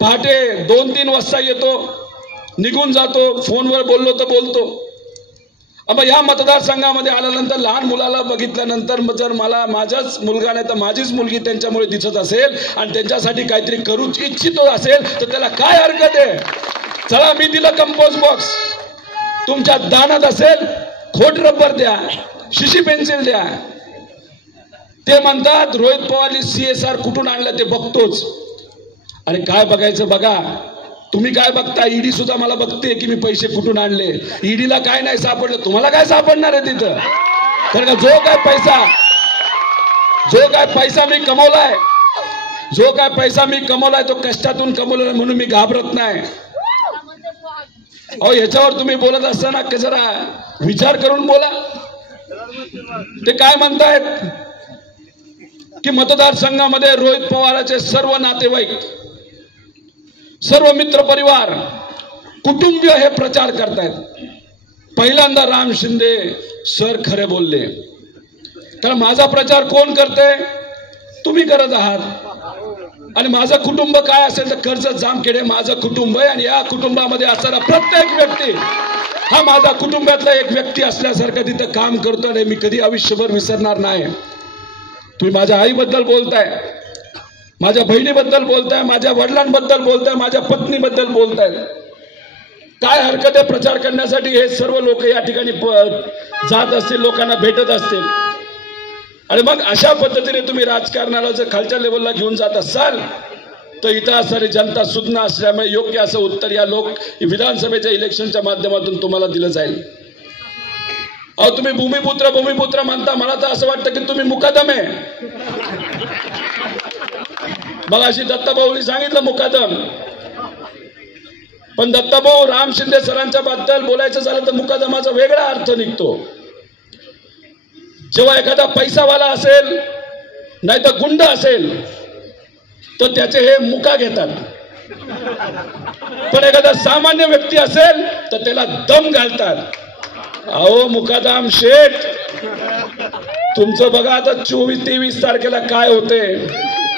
पहाटे 2-3 वाजता येतो, निघून जातो, फोनवर बोललो तर बोलतो. अब या मतदारसंघामध्ये आल्यानंतर लहान मुलाला बघितल्यानंतर जर मला माझाच मुलगा नाही तर माझीच मुलगी त्यांच्यामुळे दिसत असेल आणि त्यांच्यासाठी काहीतरी करू इच्छितो असेल तर त्याला काय हरकत आहे? चला मी दिलं कंपोस्ट बॉक्स, तुमच्या दानात असेल खोट रबर द्या, शिशी पेन्सिल द्या. ते म्हणतात रोहित पवारनी CSR कुठून आणलं ते बघतोच. अरे काय बघायचं बघा, तुम्ही काय बघता? ईडी सुद्धा मला बघते की मी पैसे कुठून आणले. ईडीला काय नाही सापडलं, तुम्हाला काय सापडणार आहे तिथं? कारण का जो काय पैसा मी कमवलाय, तो कष्टातून कमवला म्हणून मी घाबरत नाही. अहो याच्यावर तुम्ही बोलत असताना जरा विचार करून बोला. ते काय म्हणतायत की मतदारसंघामध्ये रोहित पवारांचे सर्व नातेवाईक, सर्व मित्र परिवार, कुटुंबीय हे प्रचार करतायत. पहिल्यांदा राम शिंदे सर खरे बोलले. कारण माझा प्रचार कोण करते? तुम्ही करत आहात. आणि माझं कुटुंब काय असेल तर कर्जत जामखेडे माझं कुटुंब आहे आणि या कुटुंबामध्ये असणारा प्रत्येक व्यक्ती हा माझा कुटुंबातला एक व्यक्ती असल्यासारखं तिथं काम करतो आणि मी कधी आयुष्यभर विसरणार नाही. तुम्ही माझ्या आईबद्दल बोलताय, माझ्या बहिणीबद्दल बोलताय, माझ्या वडिलांबद्दल बोलताय, माझ्या पत्नीबद्दल बोलताय. काय हरकत आहे प्रचार करण्यासाठी? हे सर्व लोक या ठिकाणी जात असतील, लोकांना भेटत असतील. आणि मग अशा पद्धतीने तुम्ही राजकारणाला जर खालच्या लेवलला घेऊन जात असाल तर इथं असणारी जनता सुज्ञ असल्यामुळे योग्य असं उत्तर या विधानसभेच्या इलेक्शनच्या माध्यमातून तुम्हाला दिलं जाईल. अहो तुम्ही भूमिपुत्र म्हणता, मला तर असं वाटतं की तुम्ही मुकादम आहे. मग अशी दत्ताभाऊनी सांगितलं मुकादम. पण दत्ताभाऊ राम शिंदे सरांच्या बद्दल बोलायचं झालं तर मुकादमाचा वेगळा अर्थ निघतो. जेव्हा एखादा पैसावाला असेल नाही तर गुंड असेल तर त्याचे हे मुका घेतात, पण एखादा सामान्य व्यक्ती असेल तर त्याला दम घालतात. अहो मुकादम शेठ, तुमचं बघा आता 24-23 तारखेला काय होते.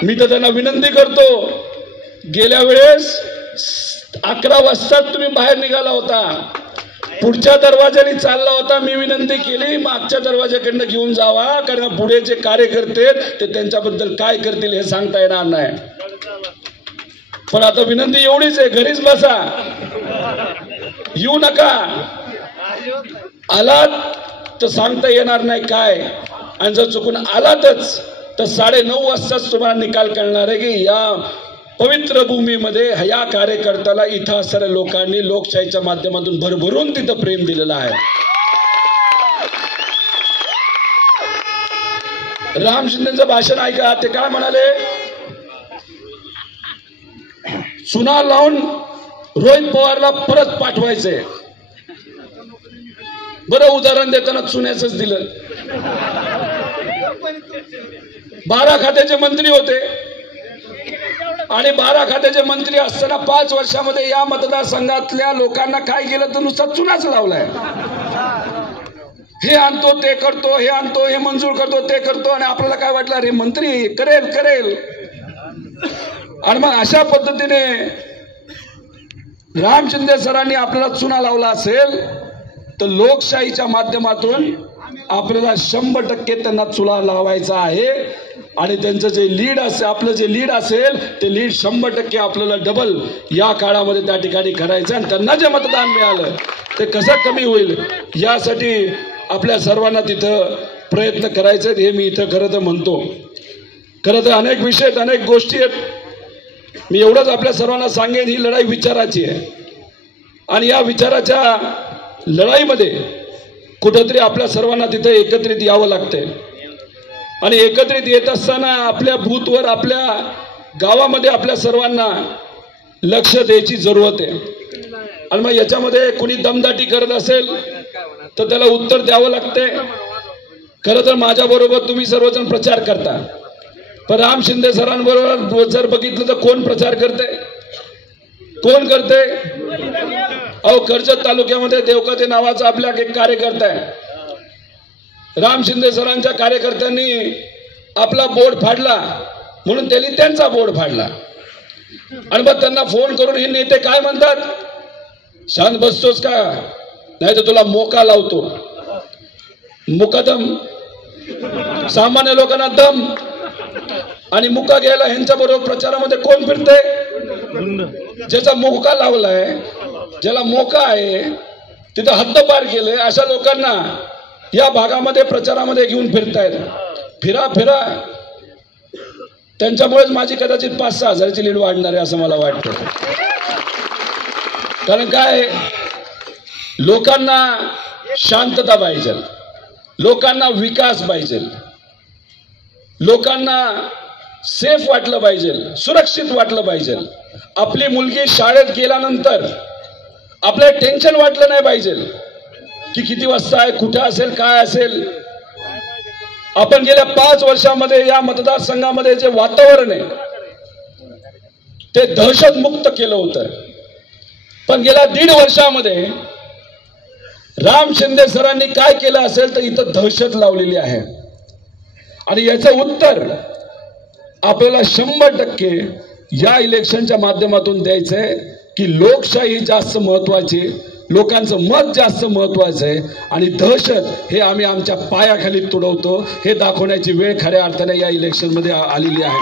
मी तर त्यांना विनंती करतो, गेल्या वेळेस 11 वाजता तुम्ही बाहेर निघाला होता, पुढच्या दरवाजाने चालला होता. मी विनंती केली मागच्या दरवाजाकडनं घेऊन जावा, कारण पुढे जे कार्यकर्ते ते त्यांच्याबद्दल काय करतील हे सांगता येणार नाही. पण आता विनंती एवढीच आहे, घरीच बसा, येऊ नका. आलात तर सांगता येणार नाही काय, आणि जर चुकून आलातच तर 9:30 वाजताच तुम्हाला निकाल कळणार आहे की या पवित्र भूमीमध्ये या कार्यकर्त्याला इथं असणाऱ्या लोकांनी लोकशाहीच्या माध्यमातून भरभरून तिथं प्रेम दिलेलं आहे. राम शिंदेचं भाषण ऐका, ते काय म्हणाले, चुना लावून रोहित पवारला परत पाठवायचंय. बरं उदाहरण देताना चुन्याच दिलं. 12 खात्याचे मंत्री होते आणि 12 खात्याचे मंत्री असताना 5 वर्षामध्ये या मतदारसंघातल्या लोकांना काय केलं तर नुसता चुनाच लावलाय. हे आणतो ते करतो, हे आणतो हे मंजूर करतो ते करतो, आणि आपल्याला काय वाटलं अरे मंत्री करेल करेल. आणि मग अशा पद्धतीने राम शिंदे सरांनी आपल्याला चुना लावला असेल तर लोकशाहीच्या माध्यमातून आपल्याला 100% त्यांना चुना लावायचा आहे. आणि त्यांचं जे लीड असेल, आपलं जे लीड असेल ते लीड 100% आपल्याला डबल या काळामध्ये त्या ठिकाणी करायचं. आणि त्यांना जे मतदान मिळालं ते कसं कमी होईल यासाठी आपल्या सर्वांना तिथं प्रयत्न करायचे हे मी इथं खरं तर म्हणतो. खरं तर अनेक विषय आहेत, अनेक गोष्टी आहेत. मी एवढंच आपल्या सर्वांना सांगेन, ही लढाई विचाराची आहे आणि या विचाराच्या लढाईमध्ये कुठंतरी आपल्या सर्वांना तिथे एकत्रित यावं लागतंय. आणि एकत्रित येत असताना आपल्या बूथवर, आपल्या गावामध्ये आपल्या सर्वांना लक्ष द्यायची जरूरत आहे. आणि मग याच्यामध्ये कुणी दमदाटी करत असेल तर त्याला उत्तर द्यावं लागतंय. खरं तर माझ्याबरोबर तुम्ही सर्वजण प्रचार करता, पण राम शिंदे सरांबरोबर जर बघितलं तर कोण प्रचार करते, कोण करते? अहो कर्जत तालुक्यामध्ये देवकते नावाचा आपला एक कार्यकर्ता आहे. राम शिंदे सरांच्या कार्यकर्त्यांनी आपला बोर्ड फाडला म्हणून त्यांनी त्यांचा बोर्ड फाडला. आणि मग त्यांना फोन करून हे नेते काय म्हणतात, शांत बसतोस का, नाही तर तुला मोका लावतो. मुकादम, सामान्य लोकांना दम आणि मुका घ्यायला ह्यांच्या बरोबर प्रचारामध्ये कोण फिरते? ज्याचा मोका लावलाय, ज्याला मोका आहे, तिथं हद्दपार केले, अशा लोकांना या भागामध्ये प्रचारामध्ये घेऊन फिरतायत. फिरा फिरा, त्यांच्यामुळेच माझी कदाचित 5-6 हजाराची लीड वाढणार आहे असं मला वाटतं. कारण काय, लोकांना शांतता पाहिजे, लोकांना विकास पाहिजे, लोकांना सेफ वाटलं पाहिजे, सुरक्षित वाटलं पाहिजे. आपली मुलगी शाळेत गेल्यानंतर आपल्याला टेन्शन वाटलं नाही पाहिजे की किती वाजता आहे, कुठे असेल, काय असेल. आपण गेल्या 5 वर्षामध्ये या मतदारसंघामध्ये जे वातावरण आहे ते दहशतमुक्त केलं होतं. पण गेल्या 1.5 वर्षामध्ये राम शिंदे सरांनी काय केलं असेल तर इथं दहशत लावलेली आहे. आणि याचं उत्तर आपल्याला 100% या इलेक्शनच्या माध्यमातून द्यायचंय की लोकशाही जास्त महत्वाची, लोकांचं मत जास्त महत्वाचं आहे आणि दहशत हे आम्ही आमच्या पायाखाली तुडवतो हे दाखवण्याची वेळ खऱ्या अर्थाने या इलेक्शनमध्ये आलेली आहे.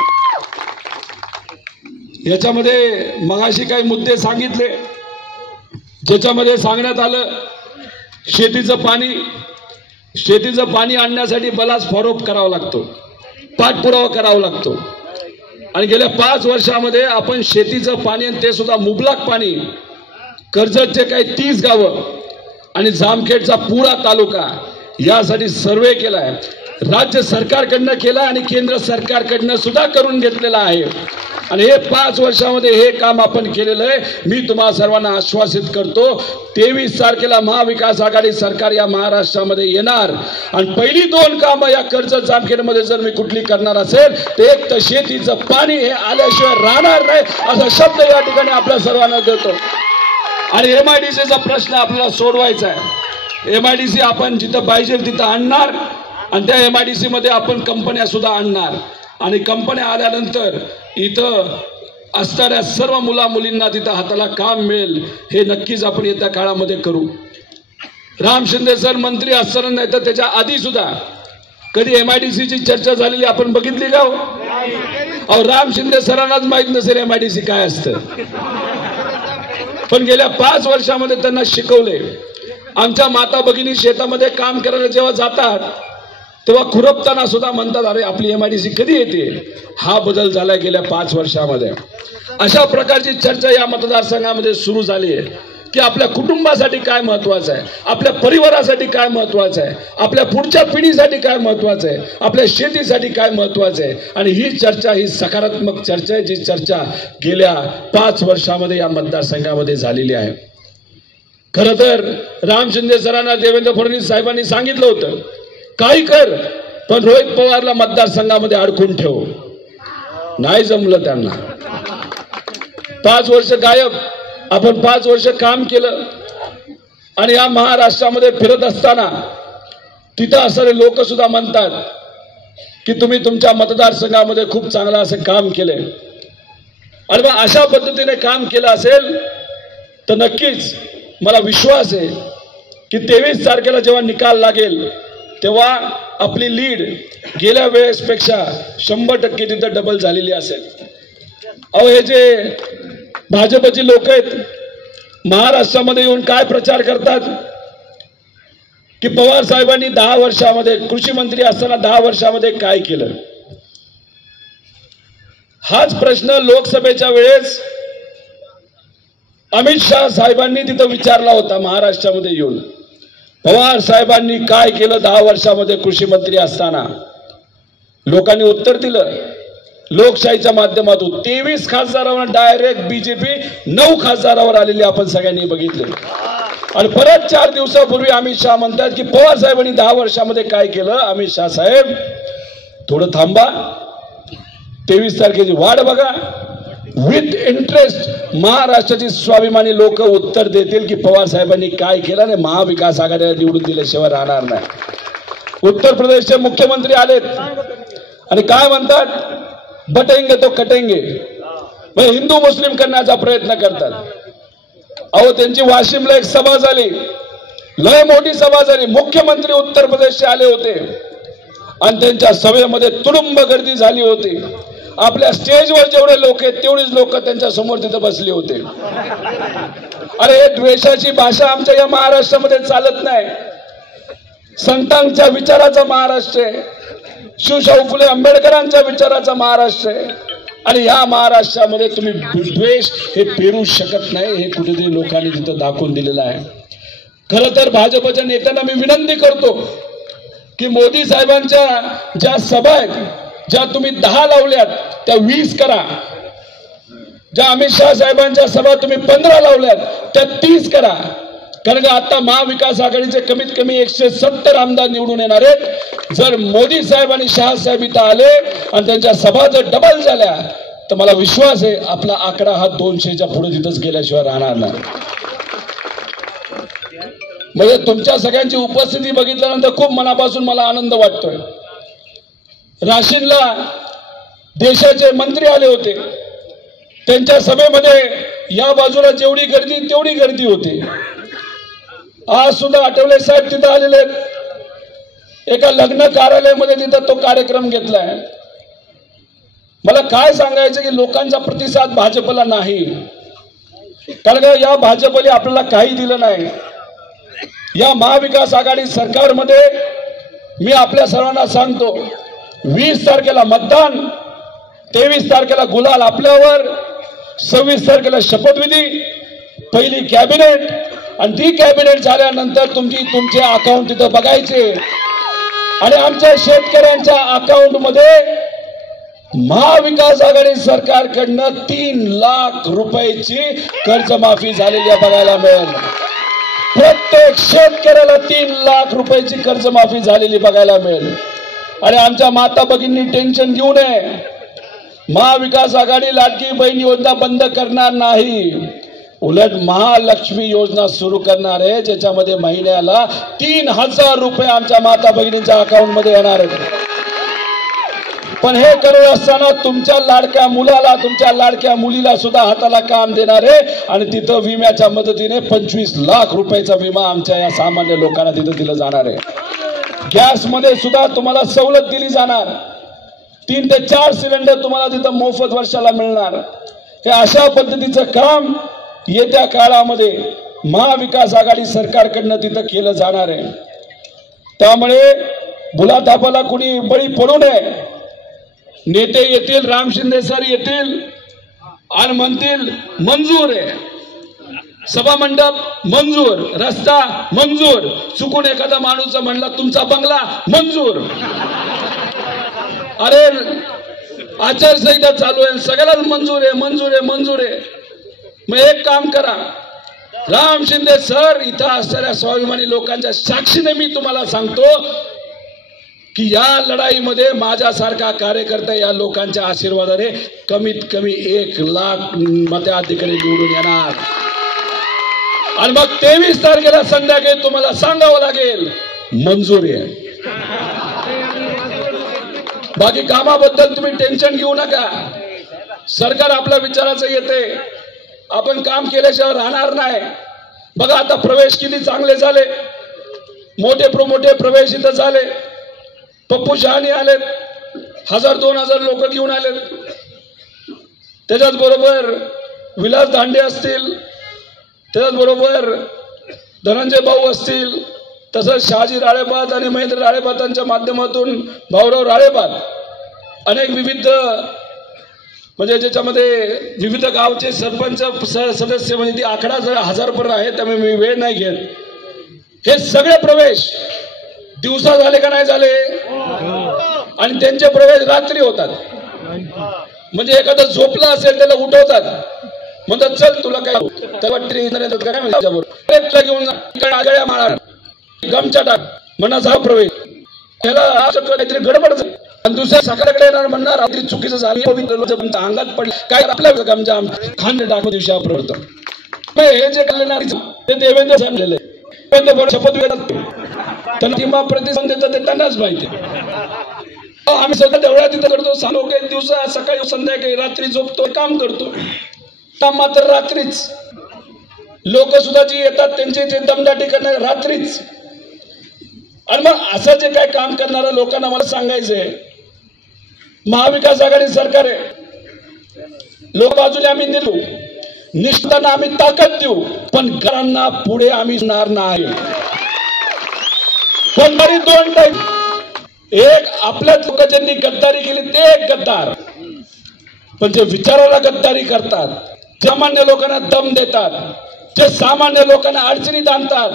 याच्यामध्ये मगाशी काही मुद्दे सांगितले, ज्याच्यामध्ये सांगण्यात आलं शेतीचं पाणी आणण्यासाठी बलास फॉरोप करावा लागतो, पाठपुरावा करावा लागतो. आणि गेल्या 5 वर्षामध्ये आपण शेतीचं पाणी, आणि ते सुद्धा मुबलक पाणी, कर्जतचे काही 30 गावं आणि जामखेडचा पुरा तालुका यासाठी सर्वे केलाय, राज्य सरकारकडनं केला आणि केंद्र सरकारकडनं सुद्धा करून घेतलेला आहे. आणि हे 5 वर्षामध्ये हे काम आपण केलेलं आहे. मी तुम्हा सर्वांना आश्वासित करतो 23 तारखेला महाविकास आघाडी सरकार या महाराष्ट्रामध्ये येणार आणि पहिली 2 कामं या कर्जत जामखेडमध्ये जर मी कुठली करणार असेल तर एक तर शेतीचं पाणी हे आल्याशिवाय राहणार नाही असा शब्द या ठिकाणी आपल्या सर्वांना देतो. आणि MIDCचा प्रश्न आपल्याला सोडवायचा आहे. MIDC आपण जिथं पाहिजे तिथं आणणार आणि त्या MIDC मध्ये आपण कंपन्या सुद्धा आणणार आणि कंपन्या आल्यानंतर इथं असणाऱ्या सर्व मुला मुलींना तिथं हाताला काम मिळेल हे नक्कीच आपण येत्या काळामध्ये करू. राम शिंदे सर मंत्री असताना नाही तर त्याच्या आधी सुद्धा कधी MIDCची चर्चा झालेली आपण बघितली का? अहो राम शिंदे सरांनाच माहित नसेल MIDC काय असतं, पण गेल्या 5 वर्षामध्ये त्यांना शिकवले. आमच्या माता भगिनी शेतामध्ये काम करायला जेव्हा जातात तेव्हा खुरपताना सुद्धा म्हणतात अरे आपली MIDC कधी येते. हा बदल झाला गेल्या 5 वर्षामध्ये. अशा प्रकारची चर्चा या मतदारसंघामध्ये सुरू झाली आहे की आपल्या कुटुंबासाठी काय महत्वाचं आहे, आपल्या परिवारासाठी काय महत्वाचं आहे, आपल्या पुढच्या पिढीसाठी काय महत्वाचं आहे, आपल्या शेतीसाठी काय महत्वाचं आहे. आणि ही चर्चा ही सकारात्मक चर्चा आहे जी चर्चा गेल्या 5 वर्षामध्ये या मतदारसंघामध्ये झालेली आहे. खरं तर राम शिंदे सरांना देवेंद्र फडणवीस साहेबांनी सांगितलं होतं काही कर पण रोहित पवारला मतदारसंघामध्ये अडकून ठेव. नाही जमलं त्यांना. 5 वर्ष गायब. आपण 5 वर्ष काम केलं आणि या महाराष्ट्रामध्ये फिरत असताना तिथं असणारे लोक सुद्धा म्हणतात की तुम्ही तुमच्या मतदारसंघामध्ये खूप चांगलं असं काम केलंय. आणि मग अशा पद्धतीने काम केलं असेल तर नक्कीच मला विश्वास आहे की 23 तारखेला जेव्हा निकाल लागेल तेव्हा आपली लीड गेल्या वेळेसपेक्षा 100% तिथं डबल झालेली असेल. अहो हे जे भाजपची लोक आहेत महाराष्ट्रामध्ये येऊन काय प्रचार करतात की पवार साहेबांनी 10 वर्षामध्ये कृषी मंत्री असताना 10 वर्षामध्ये काय केलं. हाच प्रश्न लोकसभेच्या वेळेस अमित शाह साहेबांनी तिथं विचारला होता महाराष्ट्रामध्ये येऊन. पवार साहेबांनी काय केलं 10 वर्षामध्ये कृषी मंत्री असताना. लोकांनी उत्तर दिलं लोकशाहीच्या माध्यमातून. 23 खासदारांवर डायरेक्ट बीजेपी 9 खासदारावर आलेली आपण सगळ्यांनी बघितले. आणि परत 4 दिवसापूर्वी अमित शाह म्हणतात की पवार साहेबांनी 10 वर्षामध्ये काय केलं. अमित शाह साहेब थोडं थांबा, 23 तारखेची वाट बघा. विथ इंटरेस्ट महाराष्ट्राची स्वाभिमानी लोक उत्तर देतील की पवार साहेबांनी काय केलं आणि महाविकास आघाडीला निवडून दिल्याशिवाय राहणार नाही. उत्तर प्रदेशचे मुख्यमंत्री आलेत आणि काय म्हणतात बटेंगे तो कटेंगे. म्हणजे हिंदू मुस्लिम करण्याचा प्रयत्न करतात. अहो त्यांची वाशिमला एक सभा झाली, लय मोठी सभा झाली. मुख्यमंत्री उत्तर प्रदेशचे आले होते आणि त्यांच्या सभेमध्ये तुडुंब गर्दी झाली होती. आपल्या स्टेजवर जेवढे लोक आहेत तेवढीच लोक त्यांच्या समोर तिथं बसले होते. अरे हे द्वेषाची भाषा आमच्या या महाराष्ट्रामध्ये चालत नाही. संतांच्या विचाराचा महाराष्ट्र आहे, शिवशाहू फुले आंबेडकरांच्या विचाराचा महाराष्ट्र आहे. आणि या महाराष्ट्रामध्ये तुम्ही द्वेष हे पेरू शकत नाही हे कुठेतरी लोकांनी तिथं दाखवून दिलेलं आहे. खरं तर भाजपच्या नेत्यांना मी विनंती करतो की मोदी साहेबांच्या ज्या सभा आहेत ज्या तुम्ही 10 लावल्यात त्या 20 करा. ज्या अमित शाह साहेबांच्या सभा तुम्ही 15 लावल्यात त्या 30 करा. कारण आता महाविकास आघाडीचे कमीत कमी 170 आमदार निवडून येणार आहेत. जर मोदी साहेब आणि शाह साहेब इथं आले आणि त्यांच्या सभा जर डबल झाल्या तर मला विश्वास आहे आपला आकडा हा 200च्या पुढे तिथंच गेल्याशिवाय राहणार नाही. म्हणजे तुमच्या सगळ्यांची उपस्थिती बघितल्यानंतर खूप मनापासून मला आनंद वाटतोय. राशीनला देशाचे मंत्री आले होते, त्यांच्या सभेमध्ये या बाजूला जेवढी गर्दी तेवढी गर्दी होती. आज सुद्धा आठवले साहेब तिथं आलेले आहेत. एका लग्न कार्यालयामध्ये तिथं तो कार्यक्रम घेतलाय. मला काय सांगायचं की लोकांचा प्रतिसाद भाजपला नाही. कारण या भाजपने आपल्याला काही दिलं नाही. या महाविकास आघाडी सरकारमध्ये मी आपल्या सर्वांना सांगतो 20 तारखेला मतदान, 23 तारखेला गुलाल आपल्यावर, 26 तारखेला शपथविधी, पहिली कॅबिनेट आणि ती कॅबिनेट झाल्यानंतर तुमचे अकाउंट तिथं बघायचे आणि आमच्या शेतकऱ्यांच्या अकाउंट मध्ये महाविकास आघाडी सरकारकडनं 3 लाख रुपयाची कर्जमाफी झालेली बघायला मिळेल. प्रत्येक शेतकऱ्याला 3 लाख रुपयाची कर्जमाफी झालेली बघायला मिळेल. आणि आमच्या माता भगिनींनी टेन्शन घेऊ नये. महाविकास आघाडी लाडकी बहीण योजना बंद करणार नाही, उलट महालक्ष्मी योजना सुरू करणार आहे, ज्याच्यामध्ये महिन्याला 3000 रुपये आमच्या माता भगिनींच्या अकाउंट मध्ये येणार आहेत. पण हे करत असताना तुमच्या लाडक्या मुलाला, तुमच्या लाडक्या मुलीला सुद्धा हाताला काम देणार आहे. आणि तिथं विम्याच्या मदतीने 25 लाख रुपयाचा विमा आमच्या या सामान्य लोकांना तिथं दिलं जाणार आहे. गॅसमध्ये सुद्धा तुम्हाला सवलत दिली जाणार. 3 ते 4 सिलेंडर तुम्हाला तिथं मोफत वर्षाला मिळणार. हे अशा पद्धतीचं काम येत्या काळामध्ये महाविकास आघाडी सरकारकडनं तिथं केलं जाणार आहे. त्यामुळे भुलाथापाला कुणी बळी पडू नये. नेते येतील, राम शिंदे सर येतील आणि म्हणतील मंजूर आहे, सभा मंडप मंजूर, रस्ता मंजूर, चुकून एखादा माणूस म्हणला तुमचा बंगला मंजूर. अरे आचारसंहिता चालू आहे, सगळ्यालाच मंजूर आहे, मंजूर आहे, मंजूर आहे. मग एक काम करा, राम शिंदे सर इथं असणाऱ्या स्वाभिमानी लोकांच्या साक्षीने मी तुम्हाला सांगतो की या लढाईमध्ये माझ्यासारखा कार्यकर्ता या लोकांच्या आशीर्वादाने कमीत कमी 1 लाख मताधिकारी निवडून येणार. आणि मग 23 तारखेला संध्याकाळी तुम्हाला सांगावं लागेल मंजूर आहे. बाकी कामाबद्दल तुम्ही टेन्शन घेऊ नका. सरकार आपल्या विचाराचं येते. आपण काम केल्याशिवाय राहणार नाही. बघा आता प्रवेश किती चांगले झाले, मोठे प्रवेश इथं झाले. पप्पू शहाणे आलेत, 1000-2000 लोक घेऊन आलेत. त्याच्याच बरोबर विलास दांडे असतील, त्याच्याच बरोबर धनंजय भाऊ असतील, तसंच शहाजी राळेबाद आणि महेंद्र राळेबादांच्या माध्यमातून भाऊराव राळेबाद, अनेक विविध म्हणजे ज्याच्यामध्ये विविध गावचे सरपंच सदस्य म्हणजे ती आकडा 1000 पर्यंत आहे, त्यामुळे मी वेळ नाही घेत. हे सगळे प्रवेश दिवसा झाले का नाही झाले, आणि त्यांचे प्रवेश रात्री होतात. म्हणजे एखादा झोपला असेल त्याला उठवतात, म्हणतात चल तुला काय घेऊन जा माळा गमच्या टाक म्हणा जा प्रवेश. त्याला काहीतरी गडबड झाली आणि दुसऱ्या सकाळकडे येणार म्हणणार रात्री चुकीचं झालं, अंगात पडले काय आपल्या गमच्या खांड टाक दिवशी प्रवर्तन. हे जे कल्याण ते देवेंद्र सांगलेलं आहे, शपथ घेतात त्यांना किंवा प्रतिसाद देतात ते त्यांनाच माहिती. आम्ही सध्या देवळात तिथं करतो, 6 लोक एक दिवसा सकाळी संध्याकाळी रात्री झोपतो काम करतो. मात्र रात्रीच लोक सुद्धा जी येतात त्यांची जे दमदाटी करणारे रात्रीच. आणि मग असं जे काय काम करणाऱ्या लोकांना मला सांगायचंय, महाविकास आघाडी सरकार आहे, लोक बाजूने आम्ही देतो, निष्ठांना आम्ही ताकद देऊ, पण घरांना पुढे आम्ही जाणार नाही. कोणतरी 2 टाईप, एक आपल्याच लोक ज्यांनी गद्दारी केली ते एक गद्दार, पण जे विचाराला गद्दारी करतात, सामान्य लोकांना दम देतात, जे सामान्य लोकांना अडचणीत आणतात,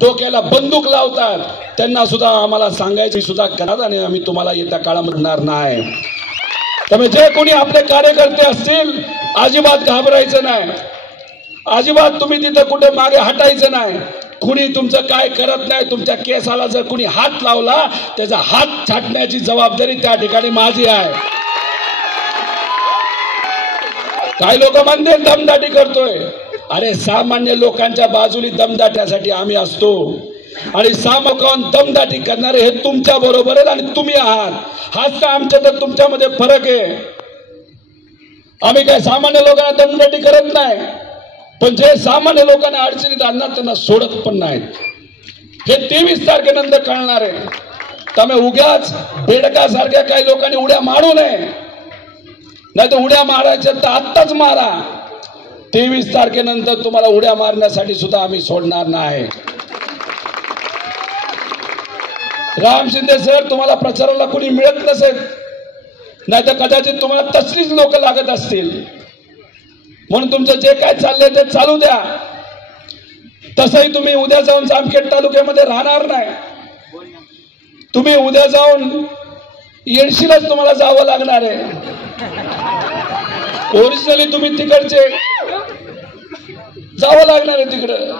डोक्याला बंदूक लावतात, त्यांना सुद्धा आम्हाला सांगायची सुद्धा करणार आणि आम्ही तुम्हाला येत्या काळामध्ये म्हणणार नाही. त्यामुळे जे कोणी आपले कार्यकर्ते असतील अजिबात घाबरायचं नाही, अजिबात तुम्ही तिथं कुठे मागे हटायचं नाही. कुणी तुमचं काय करत नाही, तुमच्या केसाला जर कुणी हात लावला त्याचा हात छाटण्याची जबाबदारी त्या ठिकाणी माझी आहे. काही लोक म्हणते दमदाटी करतोय, अरे सामान्य लोकांच्या बाजूने दमदाट्यासाठी आम्ही असतो आणि सामोकावून दमदाटी करणारे हे तुमच्या बरोबर आहेत आणि तुम्ही आहात. हाच तर आमच्या तर तुमच्यामध्ये फरक आहे. आम्ही काय सामान्य लोकांना दमदाटी करत नाही, पण जे सामान्य लोकांना अडचणीत आणणार त्यांना सोडत पण नाहीत. हे 23 तारखेनंतर कळणार आहे. त्यामुळे उगाच बेडकासारख्या काही लोकांनी उड्या मारू नये, नाही तर उड्या मारायच्या तर आत्ताच मारा. 23 तारखेनंतर तुम्हाला उड्या मारण्यासाठी सुद्धा आम्ही सोडणार नाही. राम शिंदे सर तुम्हाला प्रचाराला कोणी मिळत नसेल, नाही तर कदाचित तुम्हाला तसलीच लोक लागत असतील, म्हणून तुमचं जे काय चाललंय ते चालू द्या. तसंही तुम्ही उद्या जाऊन जामखेड तालुक्यामध्ये राहणार नाही. तुम्ही उद्या जाऊन येडशीलाच तुम्हाला जावं लागणार आहे. ओरिजिनली तुम्ही तिकडचे जावं लागणार आहे तिकडं.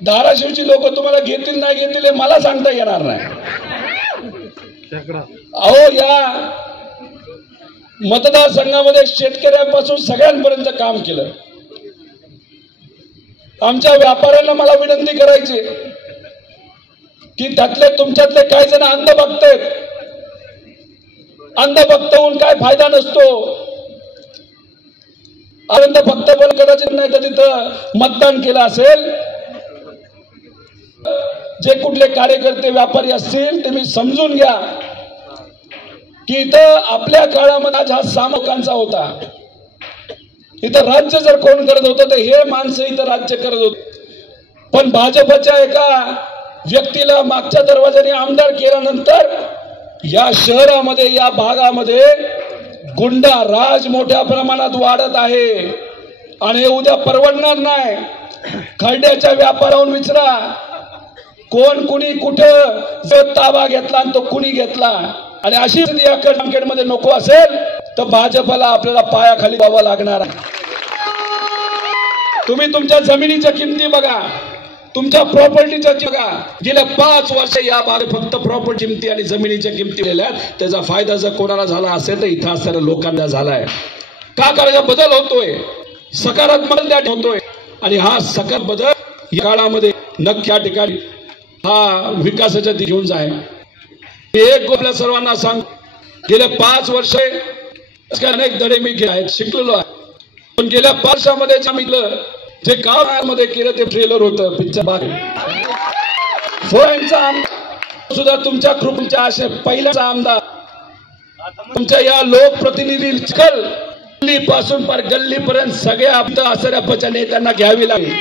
धाराशिवची लोक तुम्हाला घेतील नाही घेतील हे मला सांगता येणार नाही. अहो या मतदारसंघामध्ये शेतकऱ्यांपासून सगळ्यांपर्यंत काम केलं. आमच्या व्यापाऱ्यांना मला विनंती करायची की त्यातले तुमच्यातले काही जण अंध बघतायत. अंध भक्त होऊन काय फायदा नसतो. अंध भक्त पण कदाचित नाही तर तिथं मतदान केलं असेल. जे कुठले कार्यकर्ते व्यापारी असतील ते मी समजून घ्या की इथं आपल्या काळामध्ये आज हा 6 लोकांचा होता. इथं राज्य जर कोण करत होतं तर हे माणसं इथं राज्य करत होते. पण भाजपच्या एका व्यक्तीला मागच्या दरवाजाने आमदार केल्यानंतर या शहरामध्ये या भागामध्ये गुंडा राज मोठ्या प्रमाणात वाढत आहे आणि हे उद्या परवडणार नाही. खरड्याच्या व्यापारावरून विचारा कोण कुणी कुठं ताबा घेतला आणि तो कुणी घेतला. आणि अशी या जामखेडमध्ये नको असेल तर भाजपला आपल्याला पायाखाली व्हावं लागणार आहे. तुम्ही तुमच्या जमिनीच्या किमती बघा, तुमच्या प्रॉपर्टीच्या बघा. गेल्या 5 वर्ष या भागात फक्त प्रॉपर्टी किमती आणि जमिनीच्या किमती दिल्या. त्याचा फायदा जर कोणाला झाला असेल तर इथं असणाऱ्या लोकांना झालाय. का करायचा बदल होतोय, सकारात्मक होतोय आणि हा सकारात्मक बदल या काळामध्ये नक्की या ठिकाणी हा विकासाच्या दिशेने घेऊन जाय. एक आपल्या सर्वांना सांग, गेल्या 5 वर्ष अनेक धडे मी शिकलेलो आहे. पण गेल्या 5 वर्षामध्ये सांगितलं जे गावामध्ये केलं ते ट्रेलर होतं पिक्चर बाहेर. सुद्धा तुमच्या कृपेच्या आशे पहिल्याचा आमदार तुमच्या या लोकप्रतिनिधी गल्लीपासून पर गल्लीपर्यंत सगळ्या असणाऱ्या नेत्यांना घ्यावी लागेल.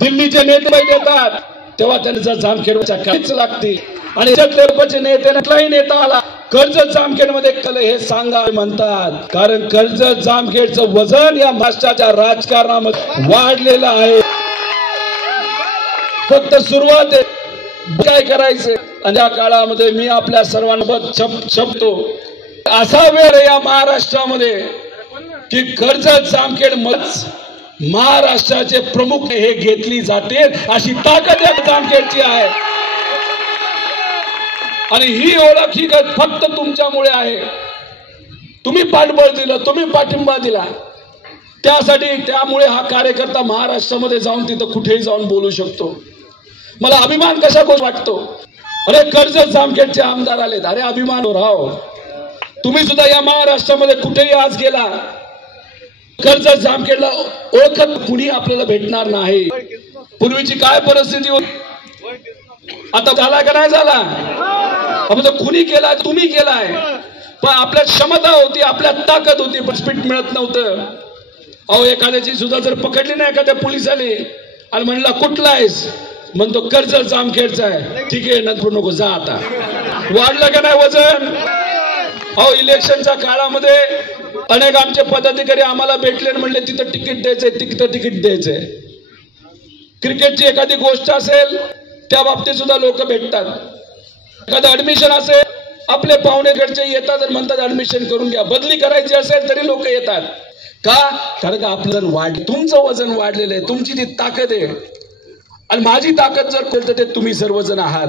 दिल्लीचे नेते येतात तेव्हा त्यांना जामखेडच्या काहीच लागते आणि नेत्यांना कुठलाही नेता आला कर्जत जामखेडमध्ये हे सांगा म्हणतात. कारण कर्जत जामखेडचं वजन या महाराष्ट्राच्या राजकारणामध्ये वाढलेलं आहे. फक्त सुरुवात आहे, काय करायचे. आणि या काळामध्ये मी आपल्या सर्वांसोबत छपतो. असा वेळ या महाराष्ट्रामध्ये की कर्जत जामखेड महाराष्ट्राचे प्रमुख हे घेतली जाते अशी ताकद या जामखेडची आहे. आणि ही ओळख ही फक्त तुमच्यामुळे आहे. तुम्ही पाठबळ दिलं, तुम्ही पाठिंबा दिला त्यासाठी. त्यामुळे हा कार्यकर्ता महाराष्ट्रामध्ये जाऊन तिथं कुठेही जाऊन बोलू शकतो. मला अभिमान कशा गोष्ट वाटतो. अरे कर्जत जामखेडचे आमदार आलेत. अरे अभिमान राव. तुम्ही सुद्धा या महाराष्ट्रामध्ये कुठेही आज गेला कर्जत जामखेडला ओळखत कुणी आपल्याला भेटणार नाही. पूर्वीची काय परिस्थिती होती आता झाला का नाही झाला. कुणी केला, तुम्ही केलाय. पण आपल्यात क्षमता होती, आपल्यात ताकद होती, पण स्पीड मिळत नव्हतं. अहो एखाद्याची सुद्धा जर पकडली नाही एखाद्या पोलिसाने आणि म्हणला कुठला आहेस म्हणतो कर्जत जामखेडचा आहे. ठीक आहे नंतर नको जा. आता वाढलं का नाही वजन. अहो इलेक्शनच्या काळामध्ये अनेक आमचे पदाधिकारी आम्हाला भेटले आणि म्हणले तिथं तिकीट द्यायचंय, तिथं तिकीट द्यायचंय. क्रिकेटची एखादी गोष्ट असेल त्या बाबतीत सुद्धा लोक भेटतात. एखादं ऍडमिशन असेल आपले पाहुणेकडचे येतात आणि म्हणतात ऍडमिशन करून घ्या. बदली करायची असेल तरी लोक येतात. का? कारण का आपलं वजन वाढलं, तुमचं वजन वाढलेलं आहे, तुमची ती ताकद आहे. आणि माझी ताकद जर कोणतं ते तुम्ही सर्वजण आहात.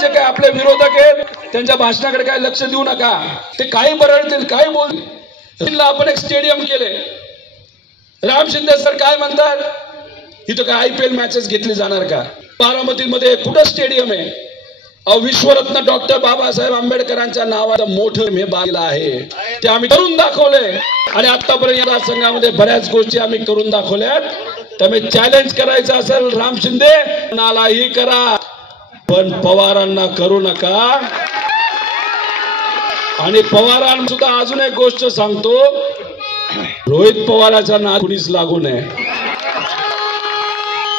जे काय आपले विरोधक आहेत त्यांच्या भाषणाकडे काय लक्ष देऊ नका. ते काही बरळतील, काही बोलतील. आपण एक स्टेडियम केले. राम शिंदे सर काय म्हणतात इथं काय IPL मॅचेस घेतली जाणार का. बारामतीमध्ये कुठं स्टेडियम आहे. विश्वरत्न डॉक्टर बाबासाहेब आंबेडकरांच्या नावाचं मोठं हे बागेला आहे. ते आम्ही करून दाखवले आणि आतापर्यंत या संघामध्ये बऱ्याच गोष्टी आम्ही करून दाखवल्यात. त्यामुळे चॅलेंज करायचं असेल राम शिंदे नालाही करा पण पवारांना करू नका. आणि पवारांना सुद्धा अजून एक गोष्ट सांगतो, रोहित पवाराच्या नाद कुणीच लागू नये.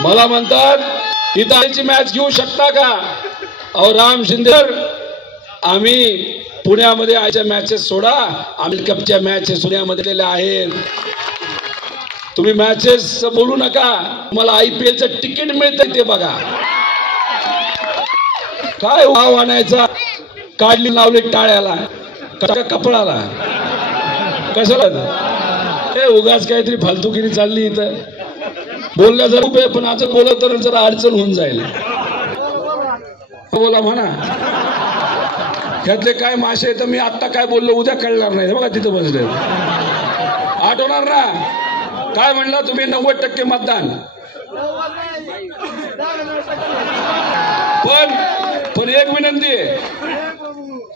मला म्हणतात इथं मॅच घेऊ शकता का. अहो राम शिंदे आम्ही पुण्यामध्ये आयच्या मॅचेस सोडा, आम्ही कपच्या मॅचेस पुण्यामध्ये आहेत. तुम्ही मॅचेस बोलू नका. मला IPLचं तिकीट मिळतंय ते बघा. काय भाव आणायचा काढली लावली टाळ्याला का कपडाला कशाला हे उगाच काहीतरी फालतुगिरी चालली इथं बोलण्या जर उभे पण आता बोलत तर जरा अडचण होऊन जाईल बोला म्हणा ह्यातले काय मासे तर मी आत्ता काय बोललो उद्या कळणार नाही बघा तिथं बसले आठवणार ना काय म्हणलं तुम्ही 90% मतदान पण एक विनंती आहे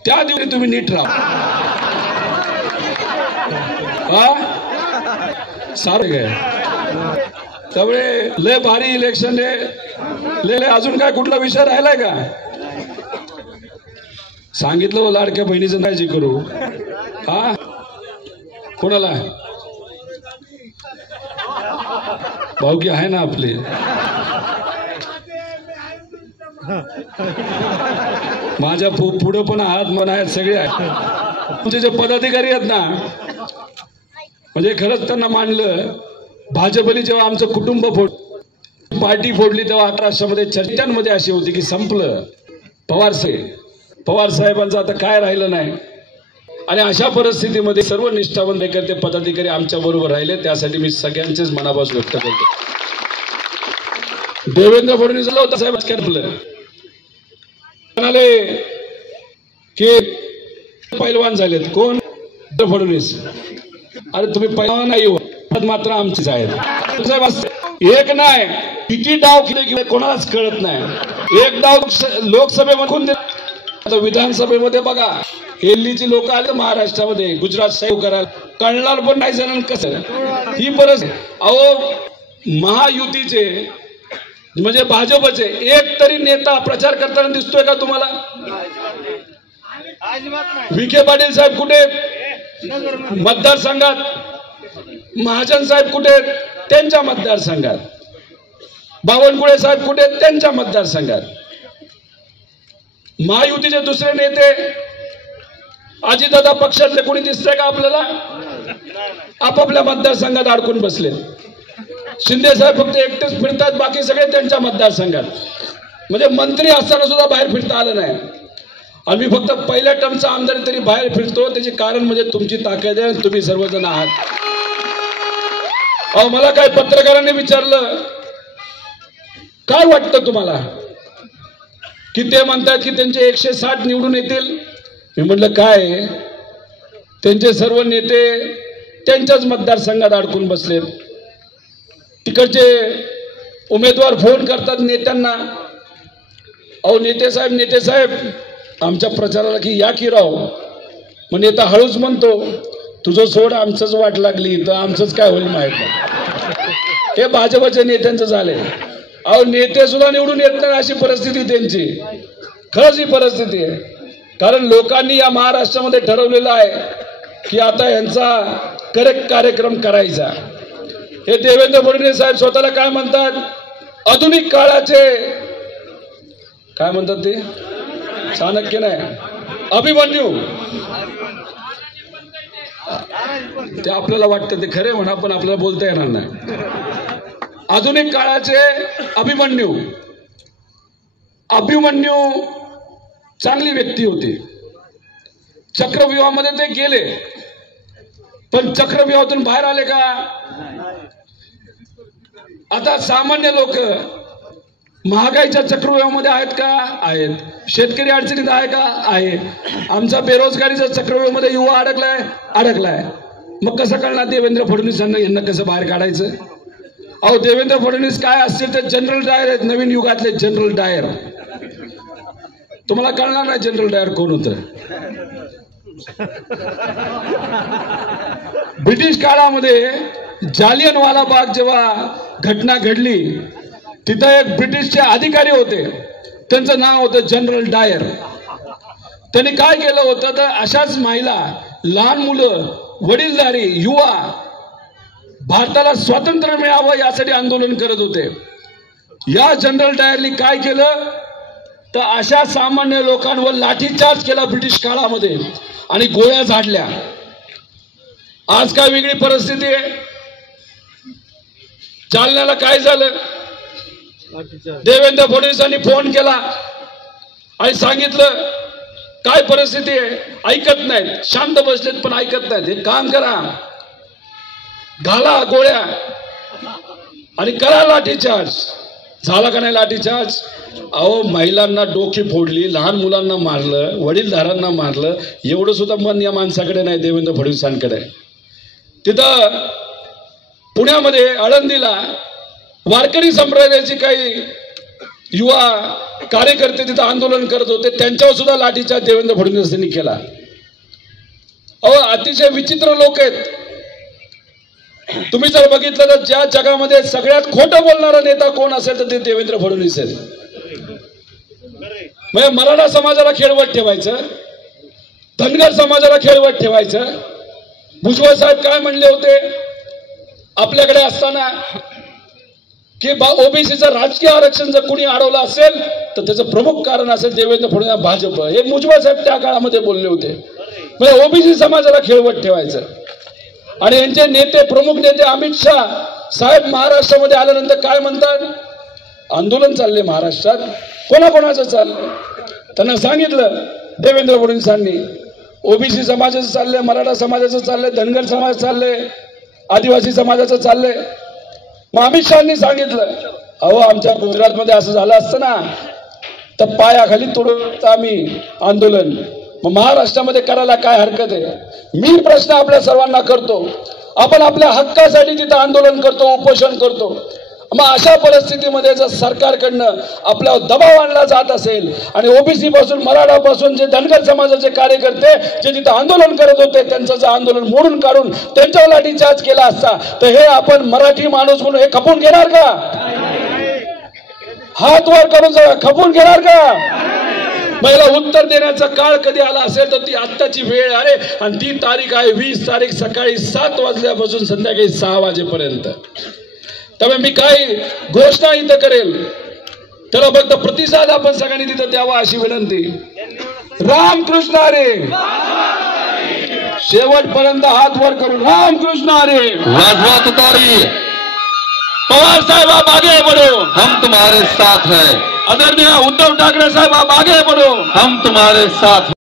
त्या दिवशी तुम्ही नीट राहा सारं काय त्यामुळे लय भारी इलेक्शन आहे अजून काय कुठला विषय राहिलाय का सांगितलं लाडक्या बहिणीचं काळजी करू हा कोणाला भाऊकी आहे ना आपले माझ्या पुढे पण आहात मन आहेत सगळे आहेत तुमचे जे पदाधिकारी आहेत ना म्हणजे खरंच त्यांना मानलं भाजपने जेव्हा आमचं कुटुंब पार्टी फोडली तेव्हा महाराष्ट्रामध्ये चर्चांमध्ये अशी होती की संपलं पवार साहेबांचं आता काय राहिलं नाही आणि अशा परिस्थितीमध्ये सर्व निष्ठावंत कार्यकर्ते पदाधिकारी आमच्या बरोबर राहिले त्यासाठी मी सगळ्यांचेच मनापासून व्यक्त करतो देवेंद्र फडणवीस होता साहेब म्हणाले की पैलवान झालेत कोण फडणवीस अरे तुम्ही पैलवान नाही हो मात्र आमचेच आहेत एक नाही किती डाव केले कोणालाच कळत नाही एक डाव लोकसभेमध्ये आता विधानसभेमध्ये बघा दिल्लीची लोक आले महाराष्ट्रामध्ये गुजरात साहेब करायला कळणार पण नाही जण कसं ही परिस्थिती अहो महायुतीचे म्हणजे भाजपचे एक तरी नेता प्रचार करताना दिसतोय का तुम्हाला विखे पाटील साहेब कुठे मतदारसंघात महाजन साहेब कुठे त्यांच्या मतदारसंघात बावनकुळे साहेब कुठे त्यांच्या मतदारसंघात महायुतीचे दुसरे नेते अजितदादा पक्षातले कोणी दिसतंय का आपल्याला आपापल्या मतदारसंघात अडकून बसले शिंदे साहेब फक्त एकटेच फिरतात बाकी सगळे त्यांच्या मतदारसंघात म्हणजे मंत्री असताना सुद्धा बाहेर फिरता आलं नाही आणि मी फक्त पहिल्या टर्मचा आमदार तरी बाहेर फिरतो त्याचे कारण म्हणजे तुमची ताकद आहे तुम्ही सर्वजण आहात अहो मला काय पत्रकारांनी विचारलं काय वाटतं तुम्हाला की ते म्हणतात की त्यांचे 160 निवडून येतील मी म्हटलं काय त्यांचे सर्व नेते त्यांच्याच मतदारसंघात अडकून बसलेत तिकडचे उमेदवार फोन करतात नेत्यांना अहो नेते साहेब आमच्या प्रचाराला की या की राव मग नेता हळूच म्हणतो तुझं सोड आमचंच वाट लागली तर आमचंच काय होईल माहित नाही हे भाजपच्या नेत्यांचं झालंय अहो नेते सुद्धा निवडून येत नाही अशी परिस्थिती त्यांची खरंच ही परिस्थिती आहे कारण लोकांनी या महाराष्ट्रामध्ये ठरवलेलं आहे की आता यांचा करेक्ट कार्यक्रम करायचा हे देवेंद्र फडणवीस साहेब स्वतःला काय म्हणतात आधुनिक काळाचे काय म्हणतात ते चाणक्य नाही अभिमन्यू ते आपल्याला वाटतं ते खरे म्हणा पण आपल्याला बोलता येणार नाही आधुनिक काळाचे अभिमन्यू चांगली व्यक्ती होती चक्रव्यूहामध्ये ते गेले पण चक्रव्यूहातून बाहेर आले का आता सामान्य लोक महागाईच्या चक्रव्यूहामध्ये आहेत का आहेत शेतकरी अडचणीत आहे का आहे आमचा बेरोजगारीच्या चक्रव्यूहामध्ये युवा अडकलाय मग कसं कळणार देवेंद्र फडणवीसांना यांना कसं बाहेर काढायचं अहो देवेंद्र फडणवीस काय असतील ते जनरल डायर आहेत नवीन युगातले जनरल डायर तुम्हाला कळणार नाही जनरल डायर कोण होतं ब्रिटिश काळामध्ये जालियनवाला बाग जेव्हा घटना घडली तिथं एक ब्रिटिशचे अधिकारी होते त्यांचं नाव होतं जनरल डायर त्यांनी काय केलं होतं तर अशाच महिला लहान मुलं वडीलधारी युवा भारताला स्वातंत्र्य मिळावं यासाठी आंदोलन करत होते या जनरल डायरनी काय केलं तर अशा सामान्य लोकांवर लाठीचार्ज केला ब्रिटिश काळामध्ये आणि गोळ्या झाडल्या आज काय वेगळी परिस्थिती आहे जालन्याला काय झालं देवेंद्र फडणवीसांनी फोन केला आणि सांगितलं काय परिस्थिती आहे, ऐकत नाहीत, शांत बसलेत पण ऐकत नाहीत. हे काम करा, घाला गोळ्या आणि करा लाठीचार्ज. झाला का नाही लाठीचार्ज? अहो, महिलांना डोकी फोडली, लहान मुलांना मारलं, वडीलधारांना मारलं, एवढं सुद्धा मन या माणसाकडे नाही, देवेंद्र फडणवीसांकडे. तिथं पुण्यामध्ये आळंदीला वारकरी संप्रदायाची काही युवा कार्यकर्ते तिथं आंदोलन करत होते, त्यांच्यावर सुद्धा लाठीचार्ज देवेंद्र फडणवीसांनी केला. अहो, अतिशय विचित्र लोक आहेत. तुम्ही जर बघितलं तर ज्या जगामध्ये सगळ्यात खोटं बोलणारा नेता कोण असेल तर ते देवेंद्र फडणवीस आहेत. म्हणजे मराठा समाजाला खेळवत ठेवायचं, धनगर समाजाला खेळवत ठेवायचं. भुजबळ साहेब काय म्हणले होते आपल्याकडे असताना की ओबीसीचं राजकीय आरक्षण जर कुणी अडवलं असेल तर त्याचं प्रमुख कारण असेल देवेंद्र फडणवीस, भाजप. हे भुजबळ साहेब त्या काळामध्ये बोलले होते. म्हणजे ओबीसी समाजाला खेळवत ठेवायचं. आणि यांचे नेते, प्रमुख नेते अमित शाह साहेब महाराष्ट्रामध्ये आल्यानंतर काय म्हणतात? आंदोलन चालले महाराष्ट्रात, कोणाकोणाचं चाललंय? त्यांना सांगितलं देवेंद्र फडणवीसांनी, ओबीसी समाजाचं चाललंय, मराठा समाजाचं चाललंय, धनगर समाज चाललंय, आदिवासी समाजाचं चाललंय. मग अमित शहानी सांगितलं, अहो आमच्या गुजरातमध्ये असं झालं असतं ना तर पायाखाली तोडून आम्ही आंदोलन, मग महाराष्ट्रामध्ये करायला काय हरकत आहे? मी प्रश्न आपल्या सर्वांना करतो, आपण आपल्या हक्कासाठी तिथं आंदोलन करतो, उपोषण करतो. मग अशा परिस्थितीमध्ये जर सरकारकडनं आपल्यावर दबाव आणला जात असेल आणि ओबीसी पासून, मराठा पासून जे धनगर समाजाचे कार्यकर्ते जे तिथं आंदोलन करत होते त्यांचं जर आंदोलन मोडून काढून त्यांच्यावर लाठीचार्ज केला असता तर हे आपण मराठी माणूस म्हणून हे खपून घेणार का? हात वर करून जरा खपून घेणार का? मला उत्तर देण्याचा काळ कधी आला असेल तर ती आत्ताची वेळ आहे. आणि ती तारीख आहे 20 तारीख सकाळी 7 वाजल्यापासून संध्याकाळी 6 वाजेपर्यंत. त्यामुळे मी काही घोषणा इथं करेल त्याला फक्त प्रतिसाद आपण सगळ्यांनी तिथं द्यावा अशी विनंती. रामकृष्ण हरी. शेवटपर्यंत हात वर करून रामकृष्ण हरी. वाजवा तुतारी. पवार साहेब आप आगे बढ़ो, हम तुम्हारे साथ हैं. आदरणीय उद्धव ठाकरे साहेब आप आगे बढ़ो, हम तुम्हारे साथ.